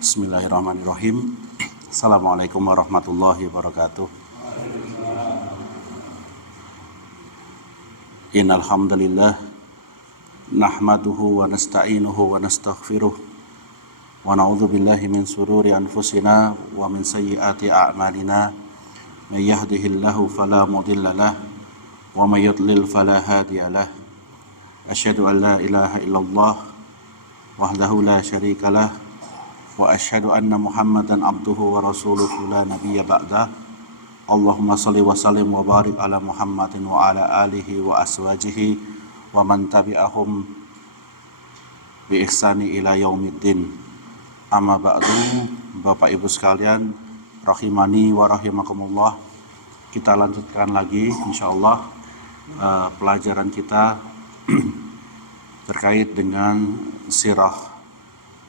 Bismillahirrahmanirrahim. Assalamualaikum warahmatullahi wabarakatuh. Innal hamdalillah nahmaduhu wa nasta'inuhu wa nastaghfiruh wa na'udzu billahi min shururi anfusina wa min sayyiati a'malina. May yahdihillahu fala mudilla lahu wa may yudlil fala hadiya lahu. Asyhadu an la ilaha illallah wahdahu la syarika lah wa asyhadu anna Muhammadan abduhu wa rasuluhu la nabiyya ba'dah. Allahumma shalli wa sallim wa barik ala Muhammadin wa ala alihi wa aswajihi wa man tabi'ahum bi ihsani ila yaumiddin. Amma ba'du, Bapak Ibu sekalian, rahimani wa rahimakumullah. Kita lanjutkan lagi insyaallah pelajaran kita terkait dengan sirah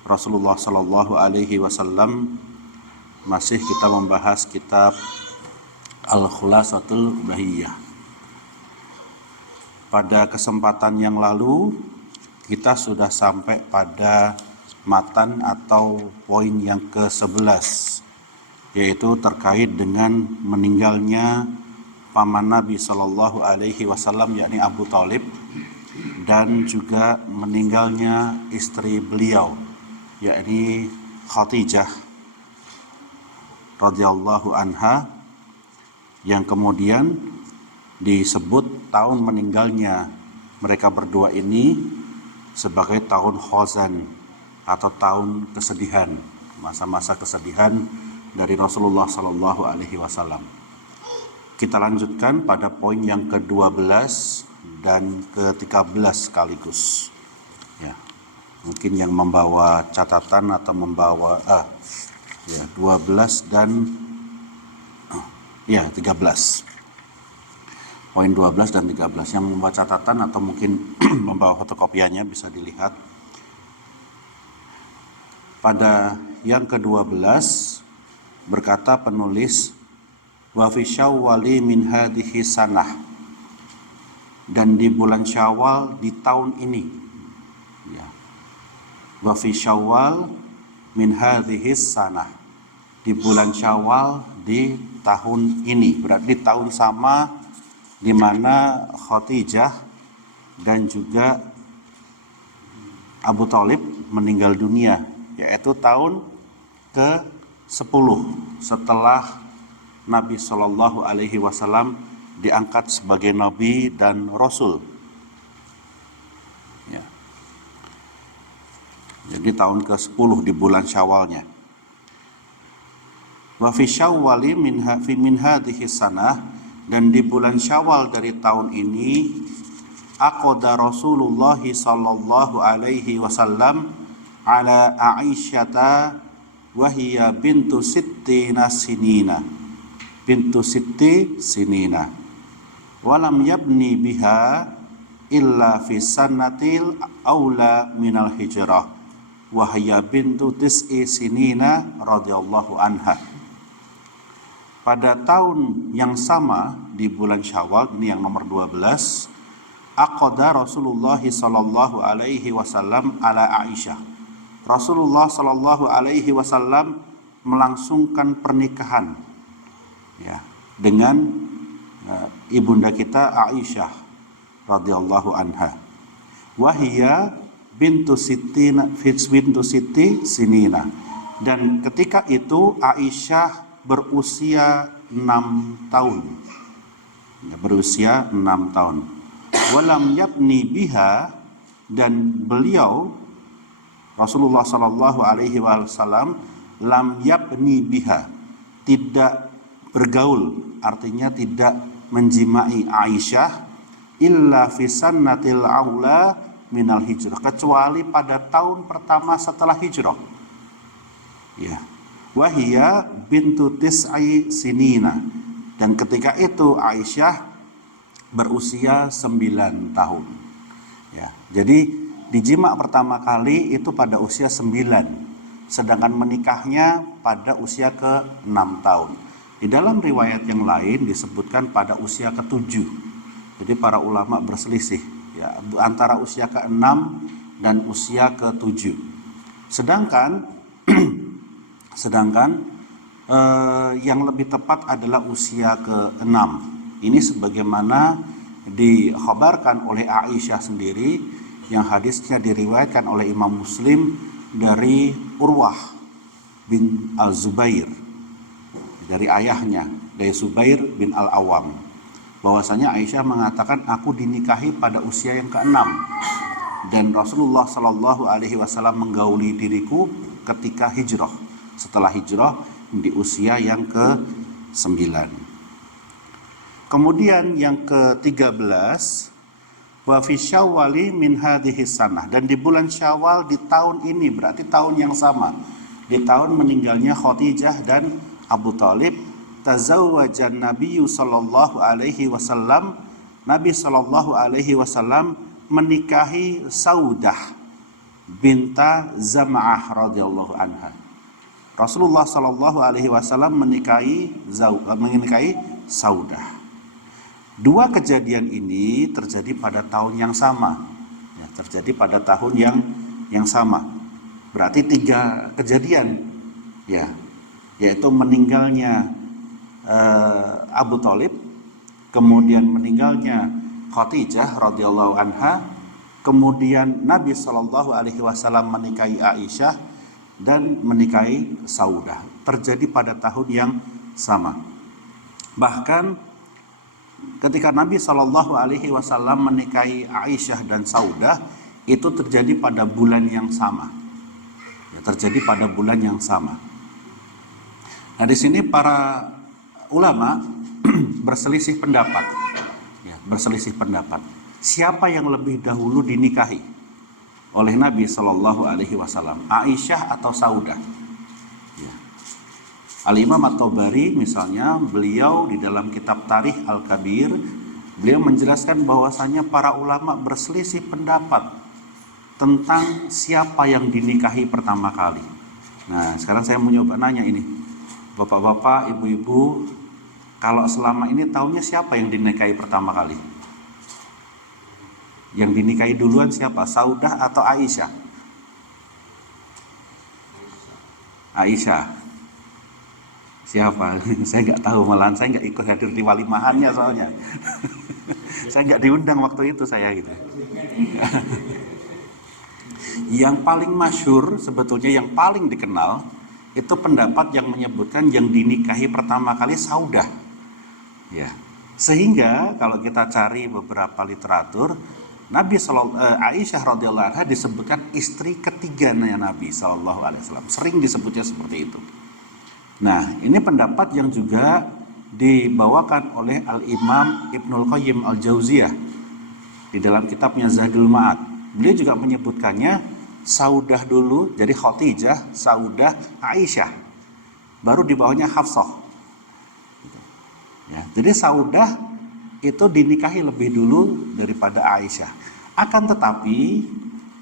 Rasulullah Sallallahu Alaihi Wasallam. Masih kita membahas kitab Al-Khulasatul Bahiyah. Pada kesempatan yang lalu kita sudah sampai pada matan atau poin yang ke-11, yaitu terkait dengan meninggalnya paman Nabi Sallallahu Alaihi Wasallam, yakni Abu Thalib, dan juga meninggalnya istri beliau, yakni Khadijah radhiyallahu anha, yang kemudian disebut tahun meninggalnya mereka berdua ini sebagai tahun Khazan atau tahun kesedihan, masa-masa kesedihan dari Rasulullah Sallallahu Alaihi Wasallam. Kita lanjutkan pada poin yang ke-12 dan ke-13 sekaligus. Ya, mungkin yang membawa catatan atau membawa 12 dan 13. Poin 12 dan 13 yang membawa catatan atau mungkin membawa fotokopiannya bisa dilihat. Pada yang ke-12 berkata penulis, wa fi syawwali min hadhihi sanah, dan di bulan Syawal di tahun ini. Ya. Wa fi Syawal min hadhihi sanah, di bulan Syawal di tahun ini, berarti di tahun sama di mana Khadijah dan juga Abu Thalib meninggal dunia, yaitu tahun ke-10 setelah Nabi Shallallahu Alaihi Wasallam diangkat sebagai Nabi dan Rasul. Ya. Jadi tahun ke-10 di bulan Syawalnya. Wa fi Syawwali min hadhihi sanah, dan di bulan Syawal dari tahun ini aqada Rasulullah sallallahu alaihi wasallam ala Aisyata wa hiya bintu sitti sinina walam yabni biha illa fi sanatil aula minal hijrah wa hiya bintu tis'i sinina radhiyallahu anha. Pada tahun yang sama di bulan Syawal, ini yang nomor 12, aqada Rasulullah sallallahu alaihi wasallam ala Aisyah. Rasulullah sallallahu alaihi wasallam melangsungkan pernikahan, ya, dengan ibunda kita Aisyah radhiyallahu anha. Wahia bintu Siti sinina, dan ketika itu Aisyah berusia 6 tahun. Ya, berusia 6 tahun. Walam yabni biha, dan beliau Rasulullah sallallahu alaihi wasallam lam yabni biha, tidak bergaul, artinya tidak menjimai Aisyah illa fi sannatil aula minal hijrah, kecuali pada tahun pertama setelah hijrah. Ya. Wahia bintu tis'i sinina, dan ketika itu Aisyah berusia 9 tahun. Ya. Jadi dijima pertama kali itu pada usia 9, sedangkan menikahnya pada usia ke-6 tahun. Di dalam riwayat yang lain disebutkan pada usia ke-7. Jadi para ulama berselisih, ya, antara usia ke-6 dan usia ke-7. Sedangkan Sedangkan yang lebih tepat adalah usia ke-6. Ini sebagaimana dikhabarkan oleh Aisyah sendiri, yang hadisnya diriwayatkan oleh Imam Muslim dari Urwah bin Al-Zubair, dari ayahnya, dari Zubair bin Al-Awam, bahwasanya Aisyah mengatakan, aku dinikahi pada usia yang ke-6 dan Rasulullah Shallallahu Alaihi Wasallam menggauli diriku ketika hijrah, setelah hijrah di usia yang ke-9. Kemudian yang ke-13, wa fi syawwali min hadhihi sanah, dan di bulan Syawal di tahun ini, berarti tahun yang sama, di tahun meninggalnya Khadijah dan Abu Talib, tazawwajan Nabiyyu sallallahu alaihi wasallam, Nabi sallallahu alaihi wasallam menikahi Saudah binta Zam'ah radhiyallahu anha. Rasulullah sallallahu alaihi wasallam menikahi Saudah. Dua kejadian ini terjadi pada tahun yang sama, ya, terjadi pada tahun yang sama. Berarti 3 kejadian, ya, yaitu meninggalnya Abu Talib, kemudian meninggalnya Khadijah radhiyallahu anha, kemudian Nabi Shallallahu Alaihi Wasallam menikahi Aisyah dan menikahi Saudah, terjadi pada tahun yang sama. Bahkan ketika Nabi Shallallahu Alaihi Wasallam menikahi Aisyah dan Saudah, itu terjadi pada bulan yang sama, ya, terjadi pada bulan yang sama. Nah, di sini para ulama berselisih pendapat, ya, berselisih pendapat. Siapa yang lebih dahulu dinikahi oleh Nabi Shallallahu Alaihi Wasallam, Aisyah atau Saudah? Ya. Al-Imam At-Tabari misalnya, beliau di dalam kitab Tarikh Al-Kabir, beliau menjelaskan bahwasanya para ulama berselisih pendapat tentang siapa yang dinikahi pertama kali. Nah, sekarang saya mau nyoba nanya ini, bapak-bapak, ibu-ibu, kalau selama ini tahunya siapa yang dinikahi pertama kali? Yang dinikahi duluan siapa? Saudah atau Aisyah? Aisyah. Siapa? Saya nggak tahu, malahan saya nggak ikut hadir di walimahannya soalnya. Saya nggak diundang waktu itu saya gitu. Yang paling masyhur sebetulnya, yang paling dikenal, itu pendapat yang menyebutkan yang dinikahi pertama kali Saudah. Ya. Sehingga kalau kita cari beberapa literatur, Aisyah radhiyallahu anha disebutkan istri ketiganya Nabi sallallahu alaihi wasallam. Sering disebutnya seperti itu. Nah, ini pendapat yang juga dibawakan oleh Al-Imam Ibnul Qayyim Al-Jauziyah di dalam kitabnya Zadul Ma'ad. Beliau juga menyebutkannya Saudah dulu, jadi Khadijah, Saudah, Aisyah, baru di bawahnya Hafsah. Ya, jadi Saudah itu dinikahi lebih dulu daripada Aisyah. Akan tetapi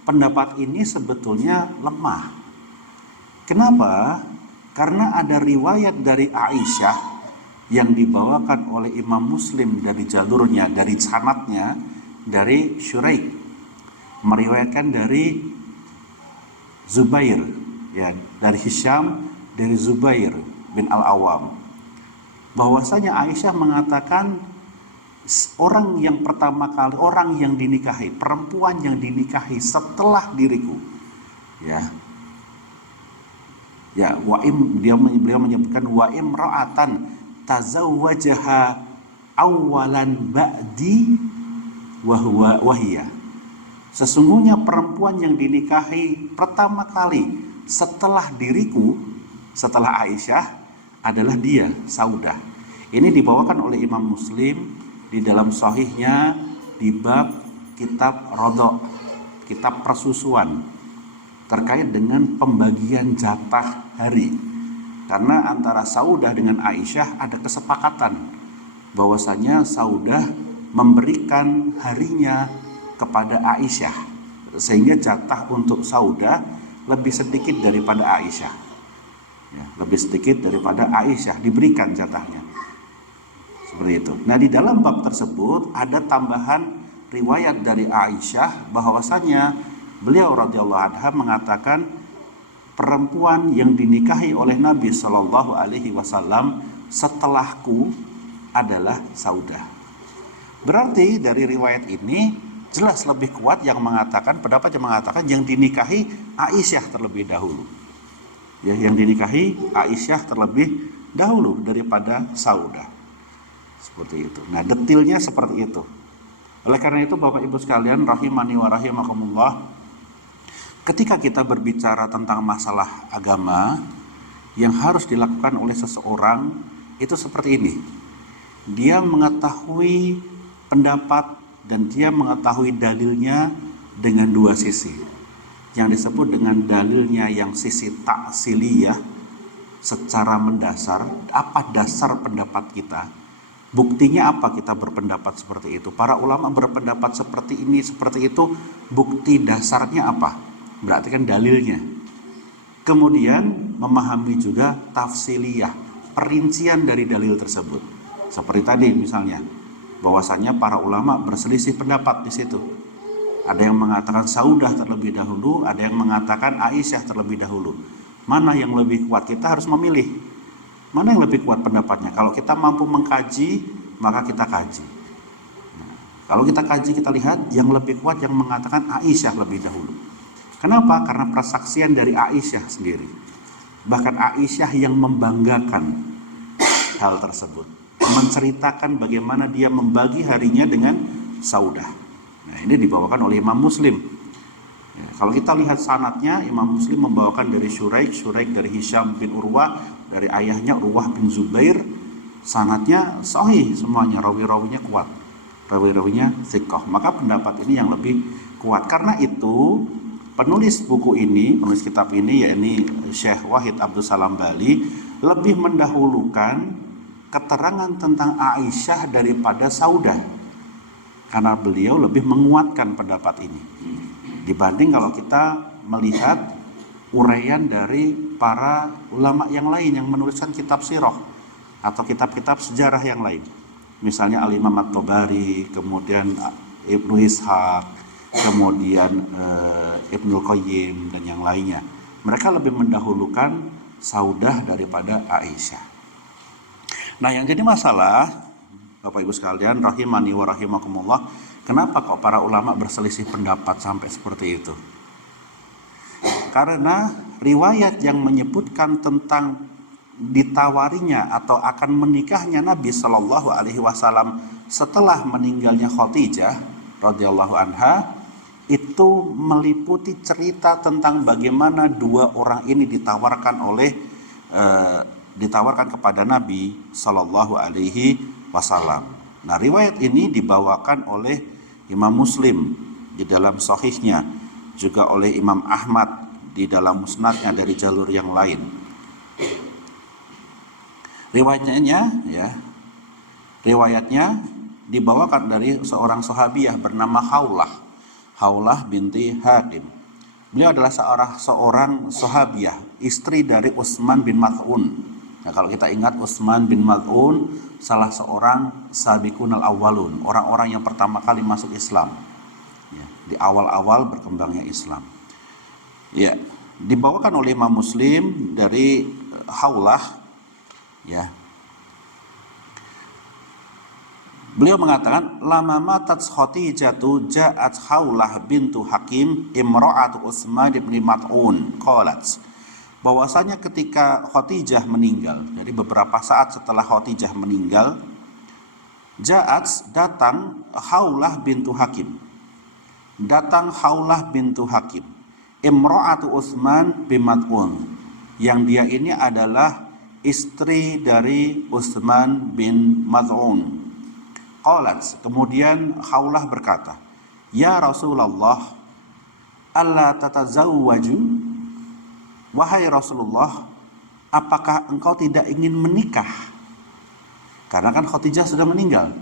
pendapat ini sebetulnya lemah. Kenapa? Karena ada riwayat dari Aisyah yang dibawakan oleh Imam Muslim dari jalurnya, dari sanadnya, dari Syuraik, meriwayatkan dari Zubair, ya, dari Hisham, dari Zubair bin Al-Awam, bahwasanya Aisyah mengatakan orang yang pertama kali, orang yang dinikahi, perempuan yang dinikahi setelah diriku, ya, ya, beliau menyebutkan wa imra'atan tazawwajaha awalan ba'di wahia. Sesungguhnya perempuan yang dinikahi pertama kali setelah diriku, setelah Aisyah, adalah dia, Saudah. Ini dibawakan oleh Imam Muslim di dalam sahihnya di bab kitab Rodok, kitab persusuan, terkait dengan pembagian jatah hari. Karena antara Saudah dengan Aisyah ada kesepakatan bahwasanya Saudah memberikan harinya kepada Aisyah, sehingga jatah untuk Saudah lebih sedikit daripada Aisyah, ya, lebih sedikit daripada Aisyah diberikan jatahnya, seperti itu. Nah, di dalam bab tersebut ada tambahan riwayat dari Aisyah bahwasanya beliau radhiyallahu anha mengatakan perempuan yang dinikahi oleh Nabi Shallallahu Alaihi Wasallam setelahku adalah Saudah. Berarti dari riwayat ini jelas lebih kuat yang mengatakan, pendapat yang mengatakan yang dinikahi Aisyah terlebih dahulu. Ya, yang dinikahi Aisyah terlebih dahulu daripada Saudah. Seperti itu. Nah, detailnya seperti itu. Oleh karena itu Bapak Ibu sekalian rahimani wa rahimakumullah, ketika kita berbicara tentang masalah agama yang harus dilakukan oleh seseorang itu seperti ini. Dia mengetahui pendapat dan dia mengetahui dalilnya dengan dua sisi. Yang disebut dengan dalilnya yang sisi ta'siliyah, secara mendasar, apa dasar pendapat kita? Buktinya apa kita berpendapat seperti itu? Para ulama berpendapat seperti ini, seperti itu, bukti dasarnya apa? Berarti kan dalilnya. Kemudian memahami juga tafsiliyah, perincian dari dalil tersebut. Seperti tadi misalnya, bahwasanya para ulama berselisih pendapat di situ. Ada yang mengatakan Saudah terlebih dahulu, ada yang mengatakan Aisyah terlebih dahulu. Mana yang lebih kuat? Kita harus memilih. Mana yang lebih kuat pendapatnya? Kalau kita mampu mengkaji, maka kita kaji. Nah, kalau kita kaji, kita lihat yang lebih kuat yang mengatakan Aisyah lebih dahulu. Kenapa? Karena persaksian dari Aisyah sendiri. Bahkan Aisyah yang membanggakan hal tersebut, menceritakan bagaimana dia membagi harinya dengan Saudah. Nah, ini dibawakan oleh Imam Muslim. Ya, kalau kita lihat sanadnya, Imam Muslim membawakan dari Syuraik dari Hisham bin Urwah, dari ayahnya Urwah bin Zubair. Sanadnya sahih semuanya, rawi-rawinya kuat, rawi-rawinya thiqah. Maka pendapat ini yang lebih kuat. Karena itu penulis buku ini, penulis kitab ini, yakni Syekh Wahid Abdul Salam Bali, lebih mendahulukan keterangan tentang Aisyah daripada Saudah, karena beliau lebih menguatkan pendapat ini dibanding kalau kita melihat uraian dari para ulama yang lain yang menuliskan kitab sirah atau kitab-kitab sejarah yang lain, misalnya Al-Imam At-Tabari, kemudian Ibnu Ishaq, kemudian Ibnu Qayyim dan yang lainnya. Mereka lebih mendahulukan Saudah daripada Aisyah. Nah, yang jadi masalah Bapak Ibu sekalian rahimani wa rahimakumullah, kenapa kok para ulama berselisih pendapat sampai seperti itu? Karena riwayat yang menyebutkan tentang ditawarinya atau akan menikahnya Nabi Shallallahu Alaihi Wasallam setelah meninggalnya Khadijah radhiyallahu anha itu meliputi cerita tentang bagaimana dua orang ini ditawarkan kepada Nabi Shallallahu Alaihi Wasallam. Nah, riwayat ini dibawakan oleh Imam Muslim di dalam sahihnya, juga oleh Imam Ahmad di dalam musnadnya dari jalur yang lain. Riwayatnya dibawakan dari seorang sahabiyah bernama Haulah binti Hakim. Beliau adalah seorang sahabiyah, istri dari Utsman bin Maz'un. Nah, kalau kita ingat Utsman bin Maz'un salah seorang sabiqun al-awwalun, orang-orang yang pertama kali masuk Islam. Ya, di awal-awal berkembangnya Islam. Ya, dibawakan oleh Imam Muslim dari Haulah. Ya. Beliau mengatakan, lama matat Khadijatu ja'at Haulah bintu Hakim imra'atu Utsman bin Maz'un qalat, bahwasanya ketika Khadijah meninggal, jadi beberapa saat setelah Khadijah meninggal, ja'at datang Haulah bintu Hakim, imra'atu Utsman bin Maz'un, yang dia ini adalah istri dari Utsman bin Maz'un. Qalat, kemudian Haulah berkata, ya Rasulullah, alla tatazawwaju, wahai Rasulullah, apakah engkau tidak ingin menikah? Karena kan Khadijah sudah meninggal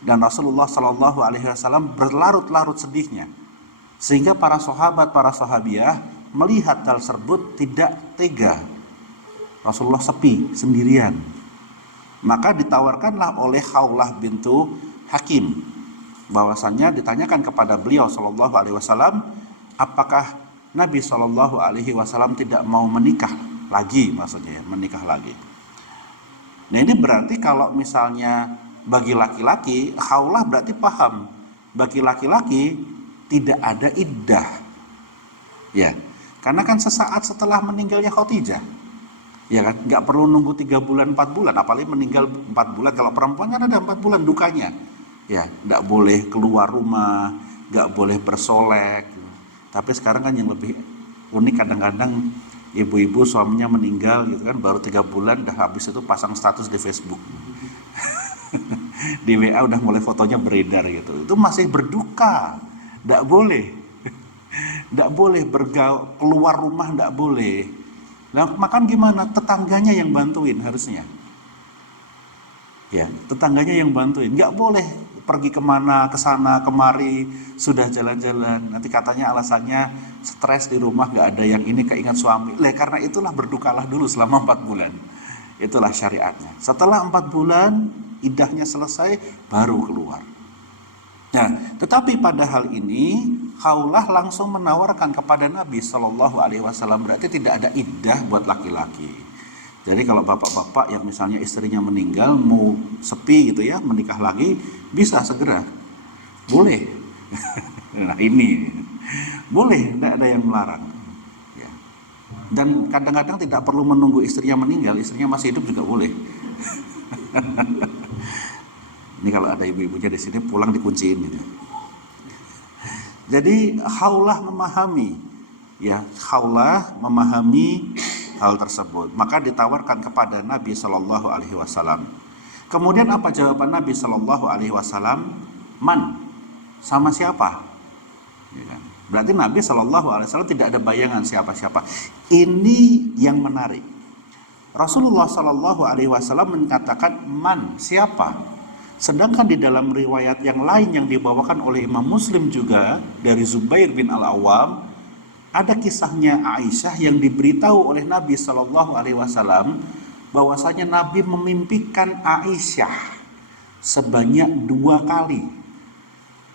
dan Rasulullah Shallallahu Alaihi Wasallam berlarut-larut sedihnya, sehingga para sahabat, para sahabiah melihat hal tersebut tidak tega. Rasulullah sepi, sendirian. Maka ditawarkanlah oleh Haulah bintu Hakim, bahwasannya ditanyakan kepada beliau Shallallahu Alaihi Wasallam, apakah Nabi Shallallahu Alaihi Wasallam tidak mau menikah lagi, maksudnya ya, menikah lagi. Nah ini berarti kalau misalnya bagi laki-laki, khaulah berarti paham. Bagi laki-laki tidak ada iddah, ya, karena kan sesaat setelah meninggalnya Khadijah, ya kan, nggak perlu nunggu 3 bulan 4 bulan, apalagi meninggal 4 bulan. Kalau perempuan kan ada 4 bulan dukanya, ya, nggak boleh keluar rumah, nggak boleh bersolek. Tapi sekarang kan yang lebih unik, kadang-kadang ibu-ibu suaminya meninggal gitu kan, baru 3 bulan dah habis itu pasang status di Facebook. Di WA udah mulai fotonya beredar gitu. Itu masih berduka, nggak boleh. Nggak boleh keluar rumah, nggak boleh. Nah, makan gimana? Tetangganya yang bantuin harusnya. Ya, tetangganya yang bantuin. Nggak boleh pergi kemana, ke sana, kemari, sudah jalan-jalan. Nanti katanya alasannya stres di rumah, nggak ada yang ini, keingat suami. Karena itulah berdukalah dulu selama 4 bulan. Itulah syariatnya. Setelah 4 bulan, iddahnya selesai, baru keluar. Nah, tetapi pada hal ini, Khaulah langsung menawarkan kepada Nabi Shallallahu Alaihi Wasallam, berarti tidak ada iddah buat laki-laki. Jadi kalau bapak-bapak yang misalnya istrinya meninggal, mau sepi gitu ya, menikah lagi, bisa segera, boleh. Nah ini, boleh, tidak ada yang melarang. Ya. Dan kadang-kadang tidak perlu menunggu istrinya meninggal, istrinya masih hidup juga boleh. Ini kalau ada ibu-ibunya di sini pulang dikunciin gitu. Jadi Khaulah memahami, ya, Khaulah memahami hal tersebut, maka ditawarkan kepada Nabi Shallallahu Alaihi Wasallam. Kemudian apa jawaban Nabi Shallallahu Alaihi Wasallam? Man, sama siapa? Ya kan? Berarti Nabi Shallallahu Alaihi Wasallam tidak ada bayangan siapa-siapa. Ini yang menarik. Rasulullah Shallallahu Alaihi Wasallam mengatakan man, siapa? Sedangkan di dalam riwayat yang lain yang dibawakan oleh Imam Muslim juga dari Zubair bin Al-Awwam, ada kisahnya Aisyah yang diberitahu oleh Nabi Shallallahu Alaihi Wasallam bahwasanya Nabi memimpikan Aisyah sebanyak 2 kali,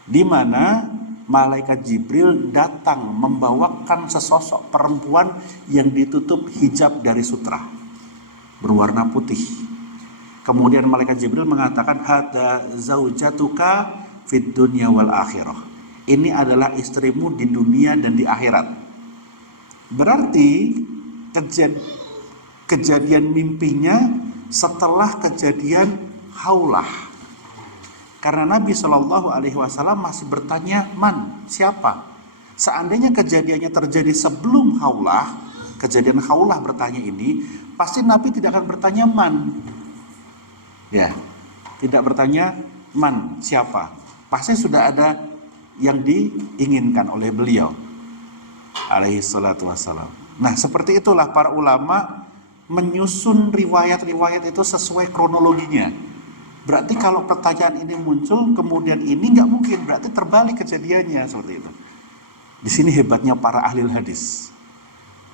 di mana malaikat Jibril datang membawakan sesosok perempuan yang ditutup hijab dari sutra berwarna putih. Kemudian malaikat Jibril mengatakan, hada zaujatuka fid dunya wal akhirah. Ini adalah istrimu di dunia dan di akhirat. Berarti kejadian mimpinya setelah kejadian Khaulah. Karena Nabi Shallallahu Alaihi Wasallam masih bertanya, man, siapa? Seandainya kejadiannya terjadi sebelum Khaulah, kejadian Khaulah bertanya ini, pasti Nabi tidak akan bertanya man. Ya, tidak bertanya man, siapa? Pasti sudah ada yang diinginkan oleh beliau alaihi salatu wassalam. Nah, seperti itulah para ulama menyusun riwayat-riwayat itu sesuai kronologinya. Berarti kalau pertanyaan ini muncul, kemudian ini nggak mungkin, berarti terbalik kejadiannya, seperti itu. Di sini hebatnya para ahli hadis.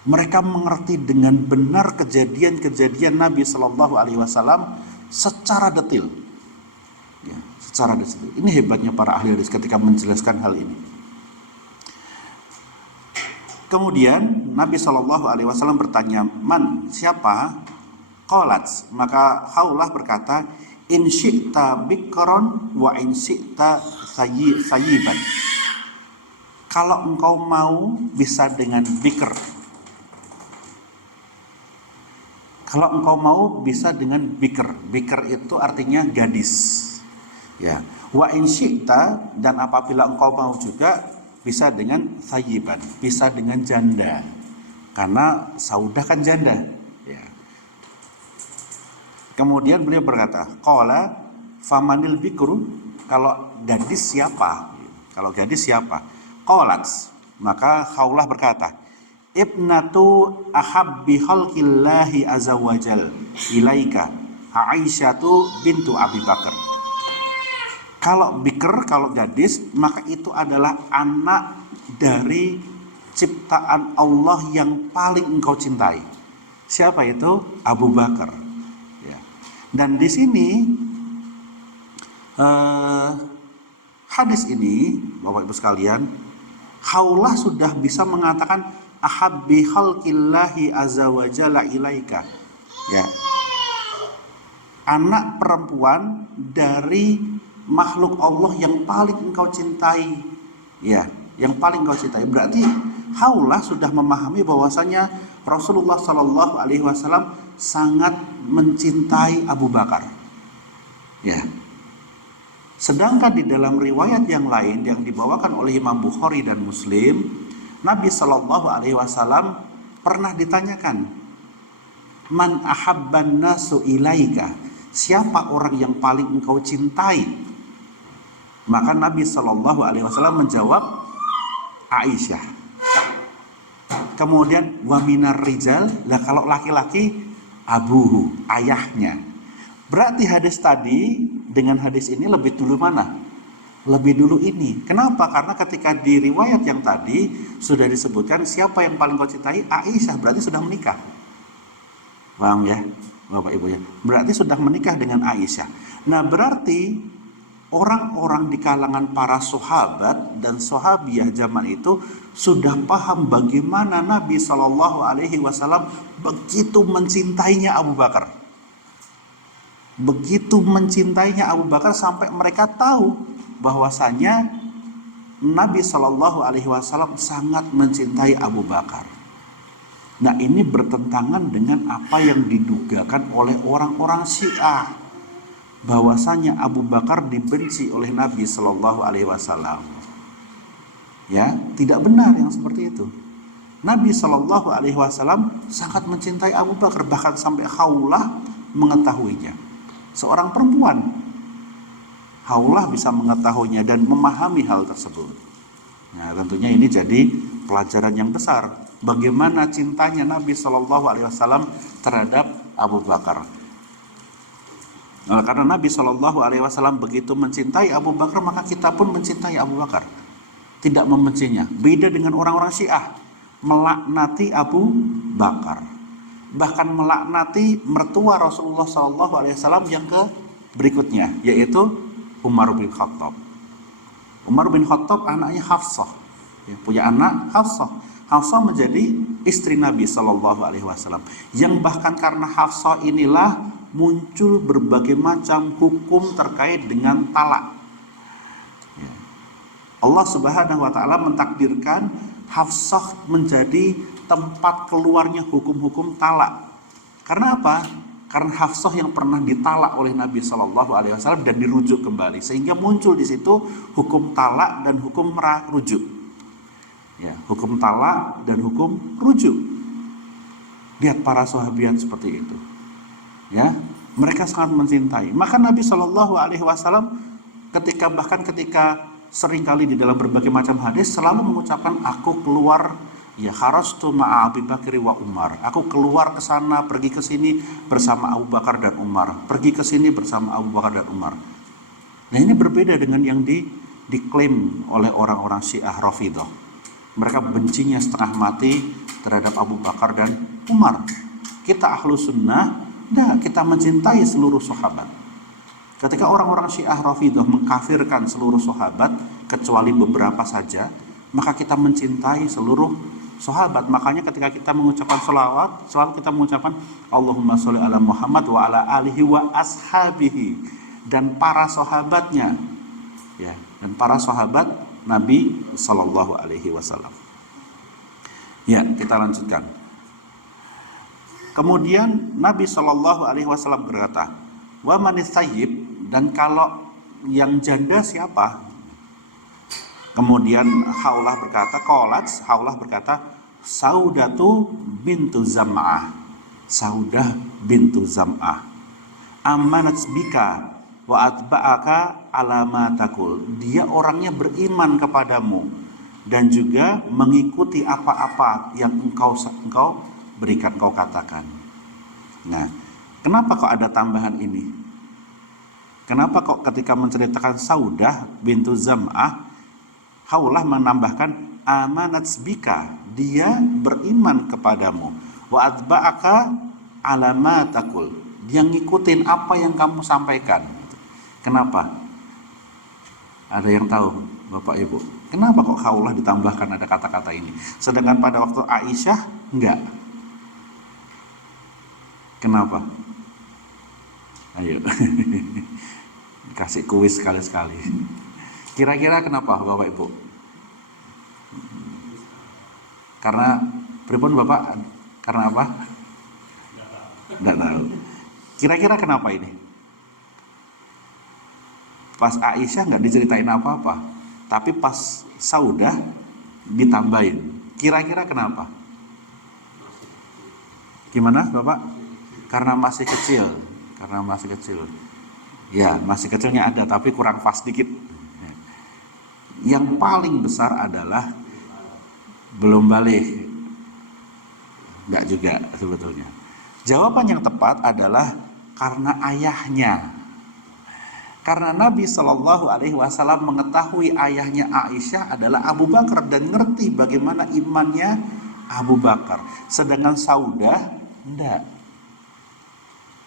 Mereka mengerti dengan benar kejadian-kejadian Nabi Shallallahu Alaihi Wasallam secara detail. Ya, secara detail. Ini hebatnya para ahli hadis ketika menjelaskan hal ini. Kemudian Nabi Shallallahu Alaihi Wasallam bertanya, man, siapa? Qalat, maka Khaulah berkata, in syi'ta bikron wa in syi'ta sayyiban. Kalau engkau mau bisa dengan bikr. Kalau engkau mau bisa dengan bikr. Bikr itu artinya gadis. Ya. Wa in syi'ta, dan apabila engkau mau juga bisa dengan sayyiban, bisa dengan janda, karena Saudah kan janda. Ya. Kemudian beliau berkata, qala famanil bikru, kalau gadis siapa? Kalau gadis siapa? Qalat, maka Khaulah berkata, ibnatu ahabbi khalqillahi azza wajal ilaika Aisyatu bintu Abi Bakar. Kalau bikr, kalau gadis, maka itu adalah anak dari ciptaan Allah yang paling engkau cintai. Siapa itu? Abu Bakar. Ya. Dan di sini hadis ini, Bapak Ibu sekalian, Khawlah sudah bisa mengatakan ahabbi khalqillahi azza wa jalla ilaika. Ya. Anak perempuan dari makhluk Allah yang paling engkau cintai. Ya, yang paling engkau cintai. Berarti Khawlah sudah memahami bahwasanya Rasulullah Shallallahu alaihi wasallam sangat mencintai Abu Bakar. Ya. Sedangkan di dalam riwayat yang lain yang dibawakan oleh Imam Bukhari dan Muslim, Nabi Shallallahu alaihi wasallam pernah ditanyakan, "Man ahabban nasu ilaika?" Siapa orang yang paling engkau cintai? Maka Nabi Shallallahu alaihi wasallam menjawab, Aisyah. Kemudian wa minar rijal, lah kalau laki-laki abuhu, ayahnya. Berarti hadis tadi dengan hadis ini lebih dulu mana? Lebih dulu ini. Kenapa? Karena ketika di riwayat yang tadi sudah disebutkan siapa yang paling kau cintai, Aisyah, berarti sudah menikah. Paham ya, Bapak Ibu ya? Berarti sudah menikah dengan Aisyah. Nah, berarti orang-orang di kalangan para sahabat dan sahabiah zaman itu sudah paham bagaimana Nabi Shallallahu alaihi wasallam begitu mencintainya Abu Bakar. Begitu mencintainya Abu Bakar sampai mereka tahu bahwasanya Nabi Shallallahu alaihi wasallam sangat mencintai Abu Bakar. Nah, ini bertentangan dengan apa yang didugakan oleh orang-orang Syiah, bahwasanya Abu Bakar dibenci oleh Nabi Shallallahu alaihi wasallam. Ya, tidak benar yang seperti itu. Nabi Shallallahu alaihi wasallam sangat mencintai Abu Bakar, bahkan sampai Khawlah mengetahuinya. Seorang perempuan, Khawlah bisa mengetahuinya dan memahami hal tersebut. Nah, tentunya ini jadi pelajaran yang besar bagaimana cintanya Nabi Shallallahu alaihi wasallam terhadap Abu Bakar. Nah, karena Nabi Shallallahu alaihi wasallam begitu mencintai Abu Bakar, maka kita pun mencintai Abu Bakar. Tidak membencinya. Beda dengan orang-orang Syiah, melaknati Abu Bakar. Bahkan melaknati mertua Rasulullah Shallallahu alaihi wasallam yang ke berikutnya, yaitu Umar bin Khattab. Umar bin Khattab anaknya Hafsah. Ya, punya anak Hafsah. Hafsah menjadi istri Nabi Shallallahu alaihi wasallam. Yang bahkan karena Hafsah inilah muncul berbagai macam hukum terkait dengan talak. Ya. Allah Subhanahu wa taala mentakdirkan Hafsah menjadi tempat keluarnya hukum-hukum talak. Karena apa? Karena Hafsah yang pernah ditalak oleh Nabi Shallallahu alaihi wasallam dan dirujuk kembali, sehingga muncul di situ hukum talak dan hukum rujuk. Ya, hukum talak dan hukum rujuk. Lihat para sahabat seperti itu. Ya, mereka sangat mencintai. Maka Nabi Shallallahu alaihi wasallam ketika seringkali di dalam berbagai macam hadis selalu mengucapkan, aku keluar, ya, kharastu ma'a Abi Bakri wa Umar. Aku keluar ke sana, pergi ke sini bersama Abu Bakar dan Umar. Pergi ke sini bersama Abu Bakar dan Umar. Nah, ini berbeda dengan yang diklaim oleh orang-orang Syiah Rafidhah. Mereka bencinya setengah mati terhadap Abu Bakar dan Umar. Kita ahlu sunnah, kita mencintai seluruh sahabat. Ketika orang-orang Syiah Rafidhah mengkafirkan seluruh sahabat kecuali beberapa saja, maka kita mencintai seluruh sahabat. Makanya ketika kita mengucapkan salawat, selalu kita mengucapkan Allahumma sholli ala Muhammad wa ala alihi wa ashabihi, dan para sahabatnya, ya, dan para sahabat Nabi Sallallahu alaihi wasallam. Ya, kita lanjutkan. Kemudian Nabi Sallallahu alaihi wasallam berkata, wa manis tayyib, dan kalau yang janda siapa? Kemudian Khawlah berkata, Saudatu bintu Zam'ah. Saudah bintu Zam'ah. Amanat bika wa atba'aka alama takul. Dia orangnya beriman kepadamu dan juga mengikuti apa-apa yang engkau berikan, kau katakan. Nah, kenapa kok ada tambahan ini? Kenapa kok ketika menceritakan Saudah bintu Zam'ah, Khawlah menambahkan amanat bika, dia beriman kepadamu, wa atba'aka alama takul, dia ngikutin apa yang kamu sampaikan. Kenapa? Ada yang tahu? Bapak Ibu? Kenapa kok khaulah ditambahkan ada kata-kata ini? Sedangkan pada waktu Aisyah enggak. Kenapa? Ayo. Kasih kuis sekali-sekali. Kira-kira kenapa Bapak Ibu? Karena pripun Bapak? Karena apa? Enggak tahu. Kira-kira kenapa ini? Pas Aisyah nggak diceritain apa-apa, tapi pas Saudah ditambahin. Kira-kira kenapa? Gimana Bapak? Karena masih kecil. Karena masih kecil. Ya, masih kecilnya ada, tapi kurang pas dikit. Yang paling besar adalah belum balik. Nggak juga sebetulnya. Jawaban yang tepat adalah karena ayahnya. Karena Nabi Shallallahu Alaihi Wasallam mengetahui ayahnya Aisyah adalah Abu Bakar dan ngerti bagaimana imannya Abu Bakar. Sedangkan Saudah enggak,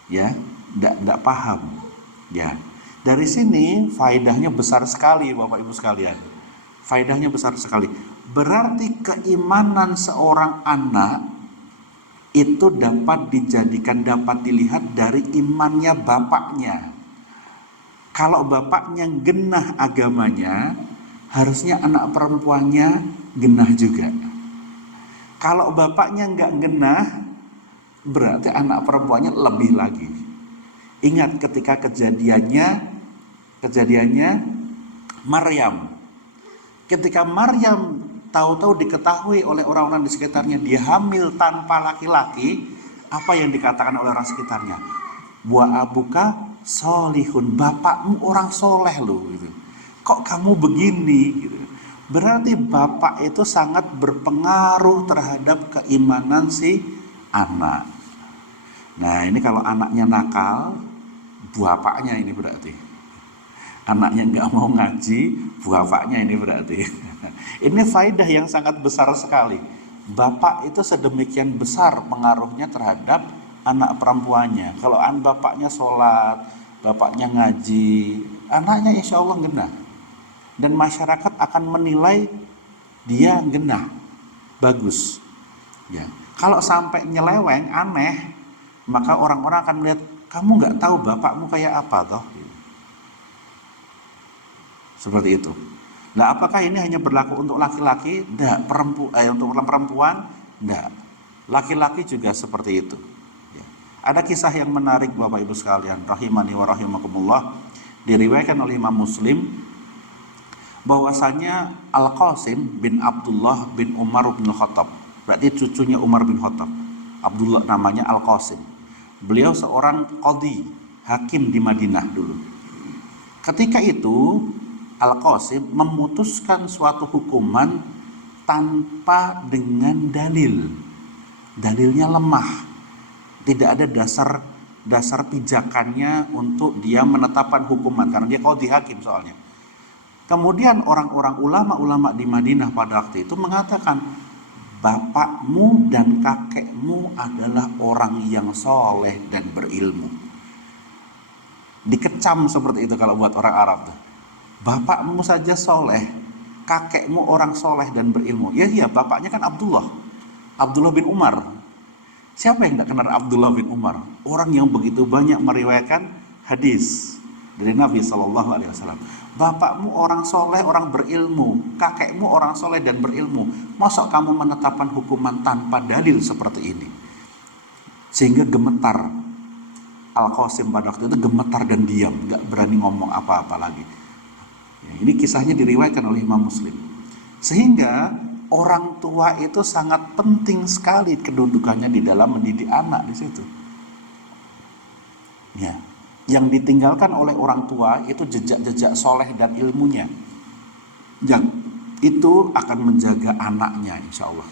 ya, enggak paham. Ya, dari sini faedahnya besar sekali, Bapak Ibu sekalian. Faedahnya besar sekali. Berarti keimanan seorang anak itu dapat dijadikan, dapat dilihat dari imannya bapaknya. Kalau bapaknya genah agamanya, harusnya anak perempuannya genah juga. Kalau bapaknya nggak genah, berarti anak perempuannya lebih lagi. Ingat ketika kejadiannya Maryam. Ketika Maryam tahu-tahu diketahui oleh orang-orang di sekitarnya dia hamil tanpa laki-laki, apa yang dikatakan oleh orang sekitarnya? Wa abuka solihun, bapakmu orang soleh loh gitu. Kok kamu begini gitu. Berarti bapak itu sangat berpengaruh terhadap keimanan si anak. Nah ini kalau anaknya nakal, bapaknya ini berarti. Anaknya nggak mau ngaji, bapaknya ini berarti. Ini faedah yang sangat besar sekali. Bapak itu sedemikian besar pengaruhnya terhadap anak perempuannya. Kalau bapaknya sholat, bapaknya ngaji, anaknya insya Allah genah. Dan masyarakat akan menilai dia genah, bagus. Ya. Kalau sampai nyeleweng, aneh, maka orang-orang akan melihat, kamu nggak tahu bapakmu kayak apa toh? Seperti itu. Nah, apakah ini hanya berlaku untuk laki-laki? Tidak. Untuk perempuan? Tidak. Laki-laki juga seperti itu. Ada kisah yang menarik Bapak Ibu sekalian, rahimani wa rahimakumullah, diriwayatkan oleh Imam Muslim bahwasanya Al-Qasim bin Abdullah bin Umar bin Khattab, berarti cucunya Umar bin Khattab. Abdullah namanya Al-Qasim. Beliau seorang qadhi, hakim di Madinah dulu. Ketika itu Al-Qasim memutuskan suatu hukuman tanpa dengan dalil. Dalilnya lemah. Tidak ada dasar pijakannya untuk dia menetapkan hukuman karena dia qadhi hakim soalnya. Kemudian orang-orang ulama di Madinah pada waktu itu mengatakan, bapakmu dan kakekmu adalah orang yang soleh dan berilmu. Dikecam seperti itu kalau buat orang Arab tuh. Bapakmu saja soleh, kakekmu orang soleh dan berilmu. Ya iya, bapaknya kan Abdullah bin Umar. Siapa yang tidak kenal Abdullah bin Umar? Orang yang begitu banyak meriwayatkan hadis dari Nabi SAW. Bapakmu orang soleh, orang berilmu, kakekmu orang soleh dan berilmu. Masa kamu menetapkan hukuman tanpa dalil seperti ini? Sehingga gemetar Al-Qasim pada waktu itu, gemetar dan diam, nggak berani ngomong apa-apa lagi. Ya, ini kisahnya diriwayatkan oleh Imam Muslim. Sehingga orang tua itu sangat penting sekali kedudukannya di dalam mendidik anak di situ. Ya, yang ditinggalkan oleh orang tua itu jejak-jejak soleh dan ilmunya. Yang itu akan menjaga anaknya, insya Allah.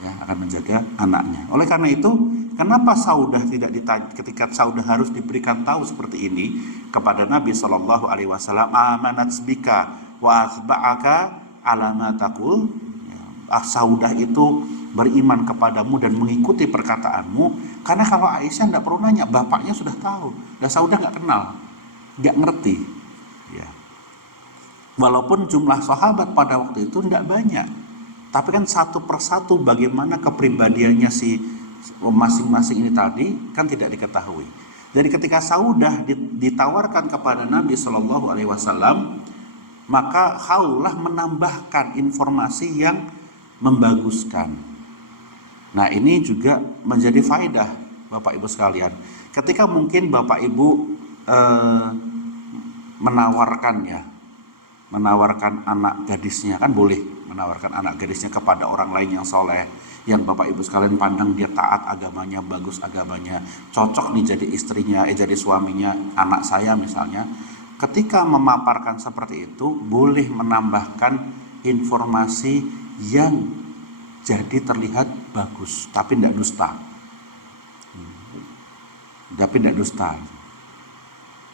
Ya, akan menjaga anaknya. Oleh karena itu, kenapa Saudah tidak ditanya, ketika Saudah harus diberikan tahu seperti ini kepada Nabi Shallallahu Alaihi Wasallam, amanat bika wa asba'aka ala ma taqul. Saudah itu beriman kepadamu dan mengikuti perkataanmu. Karena kalau Aisyah tidak perlu nanya, bapaknya sudah tahu. Dan Saudah nggak kenal, nggak ngerti. Ya. Walaupun jumlah sahabat pada waktu itu tidak banyak, tapi kan satu persatu bagaimana kepribadiannya si masing-masing ini tadi kan tidak diketahui. Jadi ketika Saudah ditawarkan kepada Nabi Shallallahu Alaihi Wasallam, maka Khawlah menambahkan informasi yang membaguskan. Nah, ini juga menjadi faedah Bapak Ibu sekalian. Ketika mungkin Bapak Ibu menawarkan anak gadisnya, kan boleh menawarkan anak gadisnya kepada orang lain yang soleh, yang Bapak Ibu sekalian pandang dia taat agamanya, bagus agamanya, cocok nih jadi istrinya, jadi suaminya anak saya misalnya. Ketika memaparkan seperti itu, boleh menambahkan informasi yang jadi terlihat bagus, tapi tidak dusta.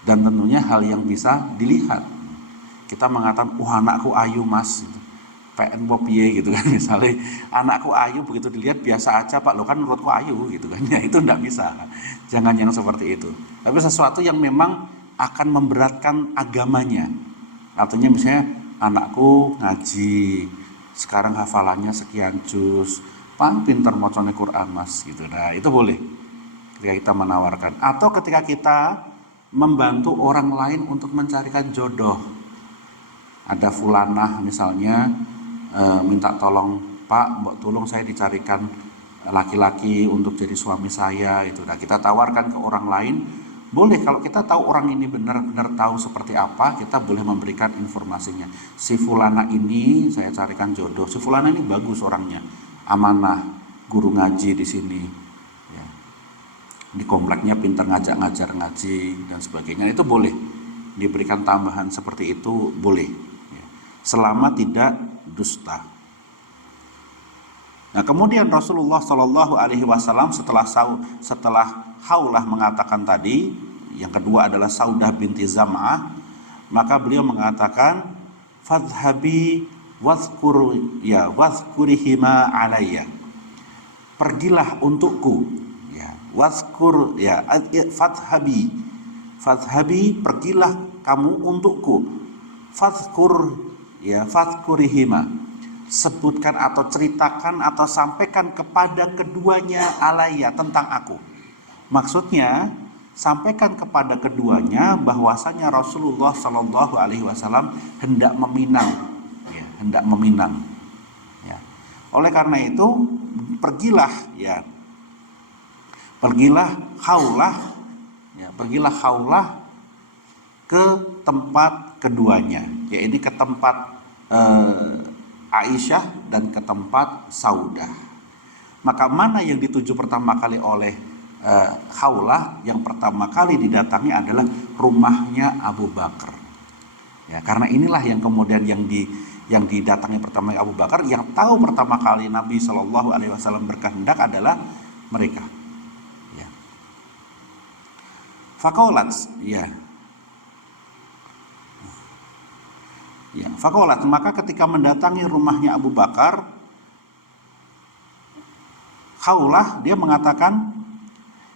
Dan tentunya hal yang bisa dilihat. Kita mengatakan, anakku ayu mas, PN piye gitu kan, misalnya anakku ayu, begitu dilihat biasa aja pak, lo kan menurutku ayu gitu kan, ya itu tidak bisa. Jangan yang seperti itu, tapi sesuatu yang memang akan memberatkan agamanya. Artinya misalnya anakku ngaji, sekarang hafalannya sekian juz, pinter mocone Quran mas gitu. Nah itu boleh ketika kita menawarkan, atau ketika kita membantu orang lain untuk mencarikan jodoh. Ada fulanah misalnya minta tolong, Pak, tolong saya dicarikan laki-laki untuk jadi suami saya itu. Nah kita tawarkan ke orang lain, boleh. Kalau kita tahu orang ini benar-benar tahu seperti apa, kita boleh memberikan informasinya. Si fulana ini saya carikan jodoh, si fulana ini bagus orangnya, amanah, guru ngaji di sini ya, di kompleknya pintar ngajar ngaji dan sebagainya. Itu boleh diberikan tambahan seperti itu, boleh ya, selama tidak dusta. Nah kemudian Rasulullah Shallallahu Alaihi Wasallam setelah Khawlah mengatakan tadi, yang kedua adalah Saudah binti Zam'ah, maka beliau mengatakan fadhhabi wadhkurihima alayya, pergilah untukku ya, wadhkur ya, fadhhabi pergilah kamu untukku, fadhkurihima, sebutkan atau ceritakan atau sampaikan kepada keduanya alayya, tentang aku. Maksudnya sampaikan kepada keduanya bahwasanya Rasulullah Shallallahu Alaihi Wasallam hendak meminang ya. Oleh karena itu pergilah Khawlah ke tempat keduanya, yaitu ke tempat Aisyah dan ke tempat Saudah. Maka mana yang dituju pertama kali oleh Khawlah? Yang pertama kali didatangi adalah rumahnya Abu Bakar ya, karena inilah yang kemudian yang didatangi pertama Abu Bakar, yang tahu pertama kali Nabi Shallallahu Alaihi Wasallam berkehendak adalah mereka ya. Fakolat Fakolat, maka ketika mendatangi rumahnya Abu Bakar, Khawlah dia mengatakan,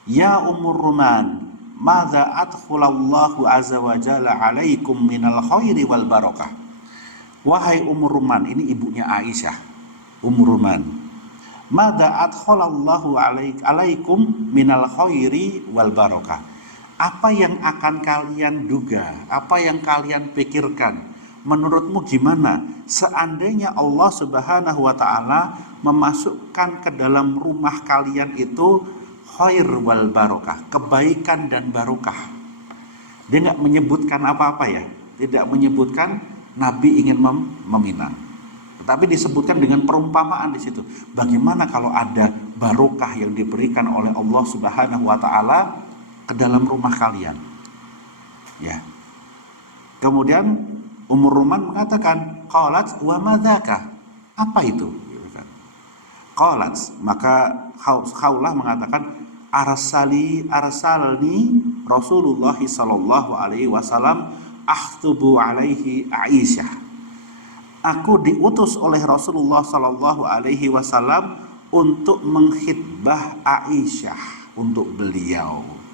ya Ummur Ruman, madza adkhulallahu azza wa jalla alaikum minal khairi wal barakah. Wahai Ummur Ruman, ini ibunya Aisyah, Ummur Ruman, madza adkhulallahu alaikum minal khairi wal barakah. Apa yang akan kalian duga, apa yang kalian pikirkan, menurutmu gimana seandainya Allah Subhanahu wa taala memasukkan ke dalam rumah kalian itu khair wal barokah, kebaikan dan barokah. Dia nggak menyebutkan apa-apa ya, tidak menyebutkan Nabi ingin meminang, tetapi disebutkan dengan perumpamaan di situ. Bagaimana kalau ada barokah yang diberikan oleh Allah Subhanahu wa taala ke dalam rumah kalian? Ya. Kemudian Ummur Ruman mengatakan, qalat wa madzaka, apa itu? Qalat, maka Khawlah mengatakan, arsalni Rasulullah sallallahu alaihi wasallam akhtubu alaihi Aisyah. Aku diutus oleh Rasulullah sallallahu alaihi wasallam untuk mengkhitbah Aisyah untuk beliau.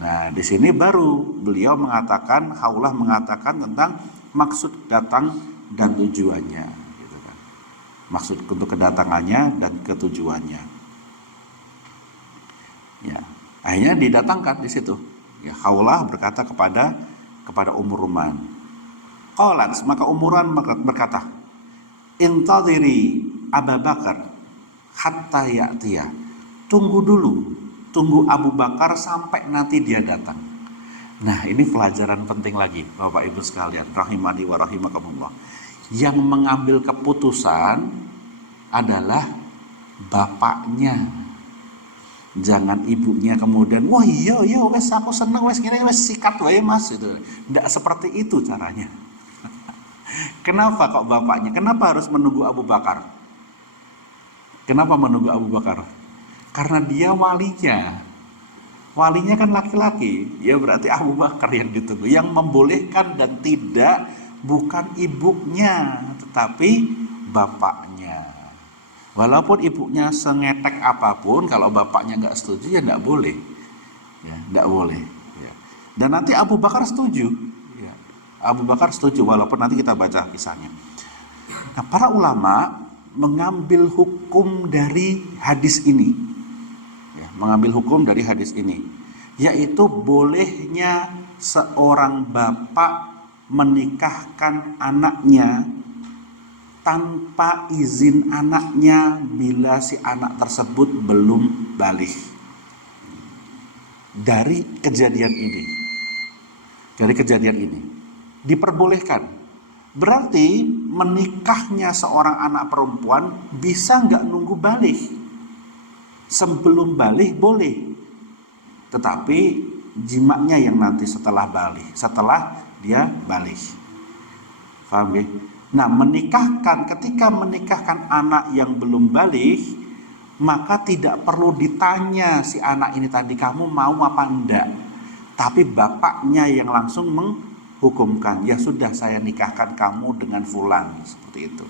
Nah, di sini baru beliau mengatakan, Khawlah mengatakan tentang maksud datang dan tujuannya, gitu kan. Maksud untuk kedatangannya dan ketujuannya. Ya, akhirnya didatangkan di situ. Ya, Khawlah berkata kepada Ruman. Qalat, maka Ruman berkata, intadhiri Abu Bakar hatta ya'tiya. Tunggu Abu Bakar sampai nanti dia datang. Nah, ini pelajaran penting lagi, Bapak Ibu sekalian, rahimani wa rahimakumullah. Yang mengambil keputusan adalah bapaknya. Jangan ibunya kemudian, wah iya wes aku seneng wes gini wes sikat wae Mas, itu. Tidak seperti itu caranya. Kenapa kok bapaknya? Kenapa harus menunggu Abu Bakar? Kenapa menunggu Abu Bakar? Karena dia walinya. Walinya kan laki-laki, ya berarti Abu Bakar yang ditunggu. Yang membolehkan dan tidak bukan ibunya, tetapi bapaknya. Walaupun ibunya sengetek apapun, kalau bapaknya nggak setuju ya nggak boleh, ya nggak boleh. Ya. Dan nanti Abu Bakar setuju, ya. Abu Bakar setuju, walaupun nanti kita baca kisahnya. Nah, para ulama mengambil hukum dari hadis ini, ya, mengambil hukum dari hadis ini, yaitu bolehnya seorang bapak menikahkan anaknya tanpa izin anaknya bila si anak tersebut belum baligh. Dari kejadian ini diperbolehkan. Berarti menikahnya seorang anak perempuan bisa nggak nunggu baligh. Sebelum baligh boleh, tetapi jimaknya yang nanti setelah dia baligh. Paham ya? Nah, ketika menikahkan anak yang belum baligh, maka tidak perlu ditanya si anak ini tadi kamu mau apa enggak, tapi bapaknya yang langsung menghukumkan, ya sudah saya nikahkan kamu dengan fulan, seperti itu.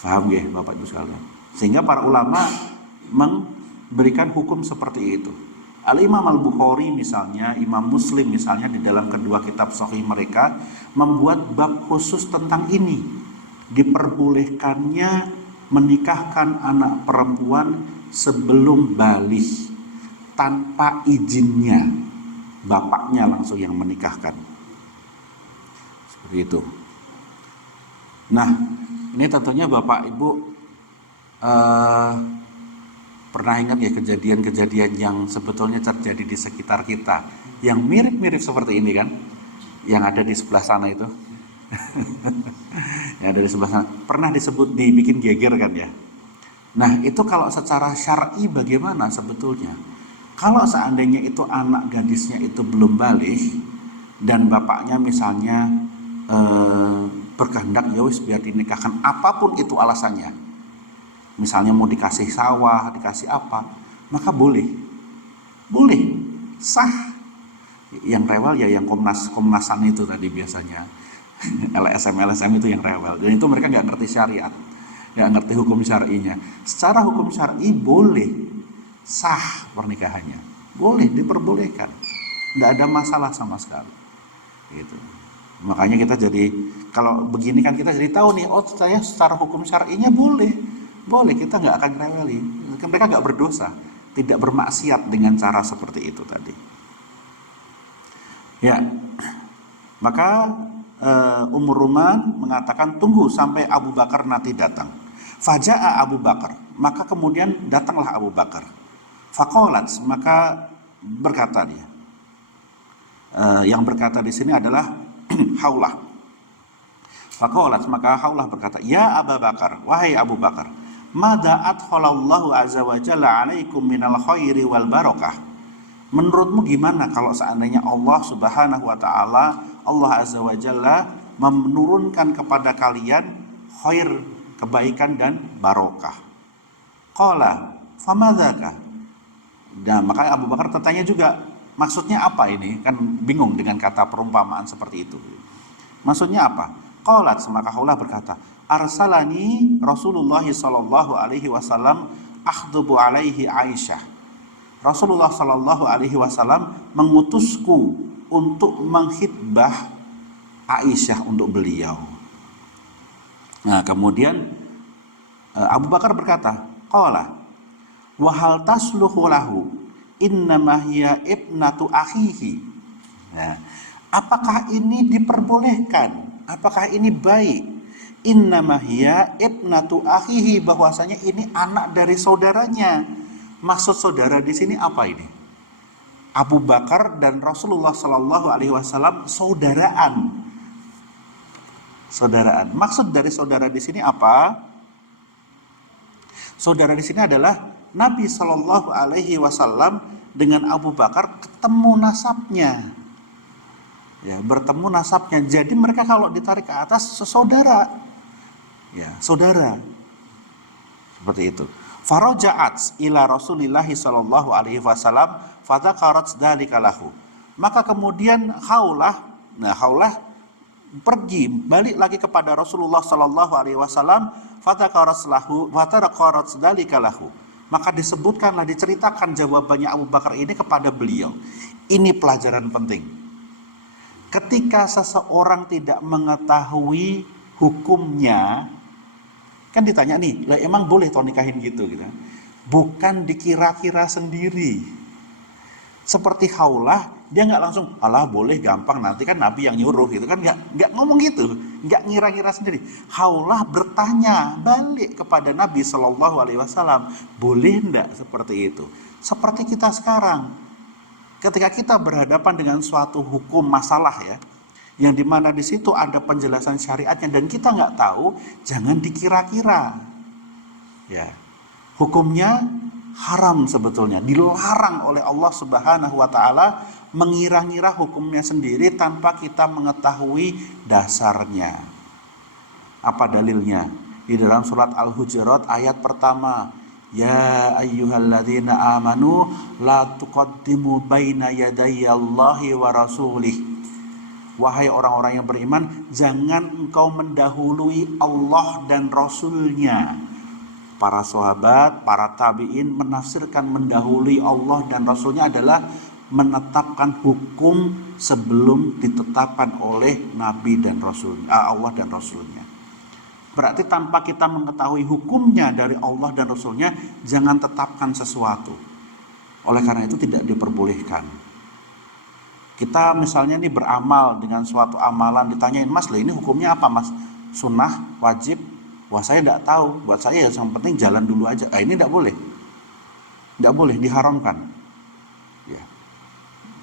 Paham ya Bapak Ibu sekalian? Sehingga para ulama memberikan hukum seperti itu. Al-Imam Al-Bukhari misalnya, Imam Muslim misalnya di dalam kedua kitab sahih mereka membuat bab khusus tentang ini. Diperbolehkannya menikahkan anak perempuan sebelum baligh tanpa izinnya. Bapaknya langsung yang menikahkan. Seperti itu. Nah, ini tentunya Bapak Ibu pernah ingat ya kejadian-kejadian yang sebetulnya terjadi di sekitar kita yang mirip-mirip seperti ini kan, yang ada di sebelah sana itu. Yang ada di sebelah sana pernah dibikin geger kan ya. Nah, itu kalau secara syar'i bagaimana sebetulnya? Kalau seandainya itu anak gadisnya itu belum baligh dan bapaknya misalnya berkehendak ya wis biar dinikahkan, apapun itu alasannya, misalnya mau dikasih sawah, dikasih apa, maka boleh, sah. Yang rewel ya yang komnasan itu tadi biasanya, LSM itu yang rewel, dan itu mereka nggak ngerti syariat, nggak ngerti hukum syar'inya. Secara hukum syar'i boleh, sah pernikahannya, boleh, diperbolehkan, nggak ada masalah sama sekali. Gitu. Makanya kita jadi kalau begini kan kita jadi tahu nih, oh saya secara hukum syar'inya boleh, kita nggak akan reweli, mereka nggak berdosa, tidak bermaksiat dengan cara seperti itu tadi. Ya, maka Ruman mengatakan tunggu sampai Abu Bakar nanti datang. Faja'a Abu Bakar, maka kemudian datanglah Abu Bakar. Faqalat, maka berkata dia. Yang berkata di sini adalah Khawlah. Faqalat, maka Khawlah berkata, ya Abu Bakar, wahai Abu Bakar, mada adkhalallahu azza wa jalla alaikum minal khairi wal barakah. Menurutmu gimana kalau seandainya Allah subhanahu wa ta'ala, Allah azza wa jalla menurunkan kepada kalian khair, kebaikan dan barokah? Qala famadzaka. Dan maka Abu Bakar tertanya juga, maksudnya apa ini? Kan bingung dengan kata perumpamaan seperti itu. Maksudnya apa? Qalat, maka Khawlah berkata, arsalani Rasulullah sallallahu alaihi wasallam akhdubu alaihi Aisyah. Rasulullah sallallahu alaihi wasallam mengutusku untuk menghitbah Aisyah untuk beliau. Nah, kemudian Abu Bakar berkata, qala wa hal tasluhu lahu innama hiya ibnatu akhihi. Nah, apakah ini diperbolehkan? Apakah ini baik? Innama hiya ibnatu akhihi, bahwasanya ini anak dari saudaranya. Maksud saudara di sini apa ini? Abu Bakar dan Rasulullah Shallallahu Alaihi Wasallam saudaraan. Saudaraan. Maksud dari saudara di sini apa? Saudara di sini adalah Nabi Shallallahu Alaihi Wasallam dengan Abu Bakar ketemu nasabnya, ya, bertemu nasabnya. Jadi mereka kalau ditarik ke atas saudara, ya, saudara, seperti itu. Faraja'at ila Rasulillahi Shallallahu Alaihi Wasallam fadzakarat dzalika lahu. Maka kemudian Khawlah pergi balik lagi kepada Rasulullah Shallallahu Alaihi Wasallam, fadzakarat dzalika lahu. Maka disebutkanlah, diceritakan jawabannya Abu Bakar ini kepada beliau. Ini pelajaran penting. Ketika seseorang tidak mengetahui hukumnya, kan ditanya nih, lah emang boleh toh nikahin gitu. Bukan dikira-kira sendiri. Seperti Khawlah, dia nggak langsung, alah boleh gampang, nanti kan Nabi yang nyuruh gitu kan, nggak ngomong gitu, nggak ngira-ngira sendiri. Khawlah bertanya balik kepada Nabi Shallallahu Alaihi Wasallam, boleh ndak seperti itu? Seperti kita sekarang, ketika kita berhadapan dengan suatu hukum masalah, ya, yang dimana di situ ada penjelasan syariatnya dan kita nggak tahu, jangan dikira-kira, ya, hukumnya haram sebetulnya, dilarang oleh Allah Subhanahu wa taala mengira-ngira hukumnya sendiri tanpa kita mengetahui dasarnya. Apa dalilnya? Di dalam surat Al-Hujurat ayat pertama, ya ayyuhalladzina amanu la tuqaddimu baina yadayallahi wa rasulih. Wahai orang-orang yang beriman, jangan engkau mendahului Allah dan Rasulnya. Para sahabat, para tabi'in menafsirkan mendahului Allah dan Rasulnya adalah menetapkan hukum sebelum ditetapkan oleh Nabi dan Rasul, Allah dan Rasulnya. Berarti tanpa kita mengetahui hukumnya dari Allah dan Rasulnya, jangan tetapkan sesuatu. Oleh karena itu tidak diperbolehkan. Kita misalnya nih beramal dengan suatu amalan, ditanyain, mas lah ini hukumnya apa mas? Sunnah, wajib? Wah saya tidak tahu, buat saya yang penting jalan dulu aja. Ini tidak boleh, tidak boleh, diharamkan. Ya.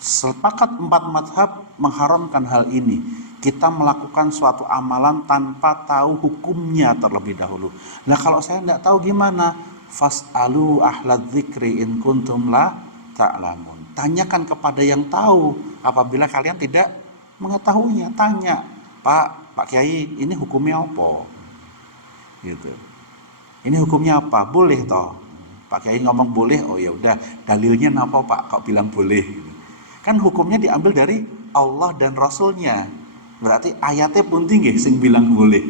Sepakat 4 mazhab mengharamkan hal ini. Kita melakukan suatu amalan tanpa tahu hukumnya terlebih dahulu. Nah kalau saya tidak tahu gimana? Fas'alu ahlad dzikri in kuntum la ta'lamun. Tanyakan kepada yang tahu. Apabila kalian tidak mengetahuinya, tanya, Pak Kiai, ini hukumnya apa? Gitu. Ini hukumnya apa? Boleh toh? Pak Kiai ngomong boleh, oh ya udah, dalilnya apa Pak? Kok bilang boleh? Kan hukumnya diambil dari Allah dan Rasulnya. Berarti ayatnya pun tinggi sing bilang boleh.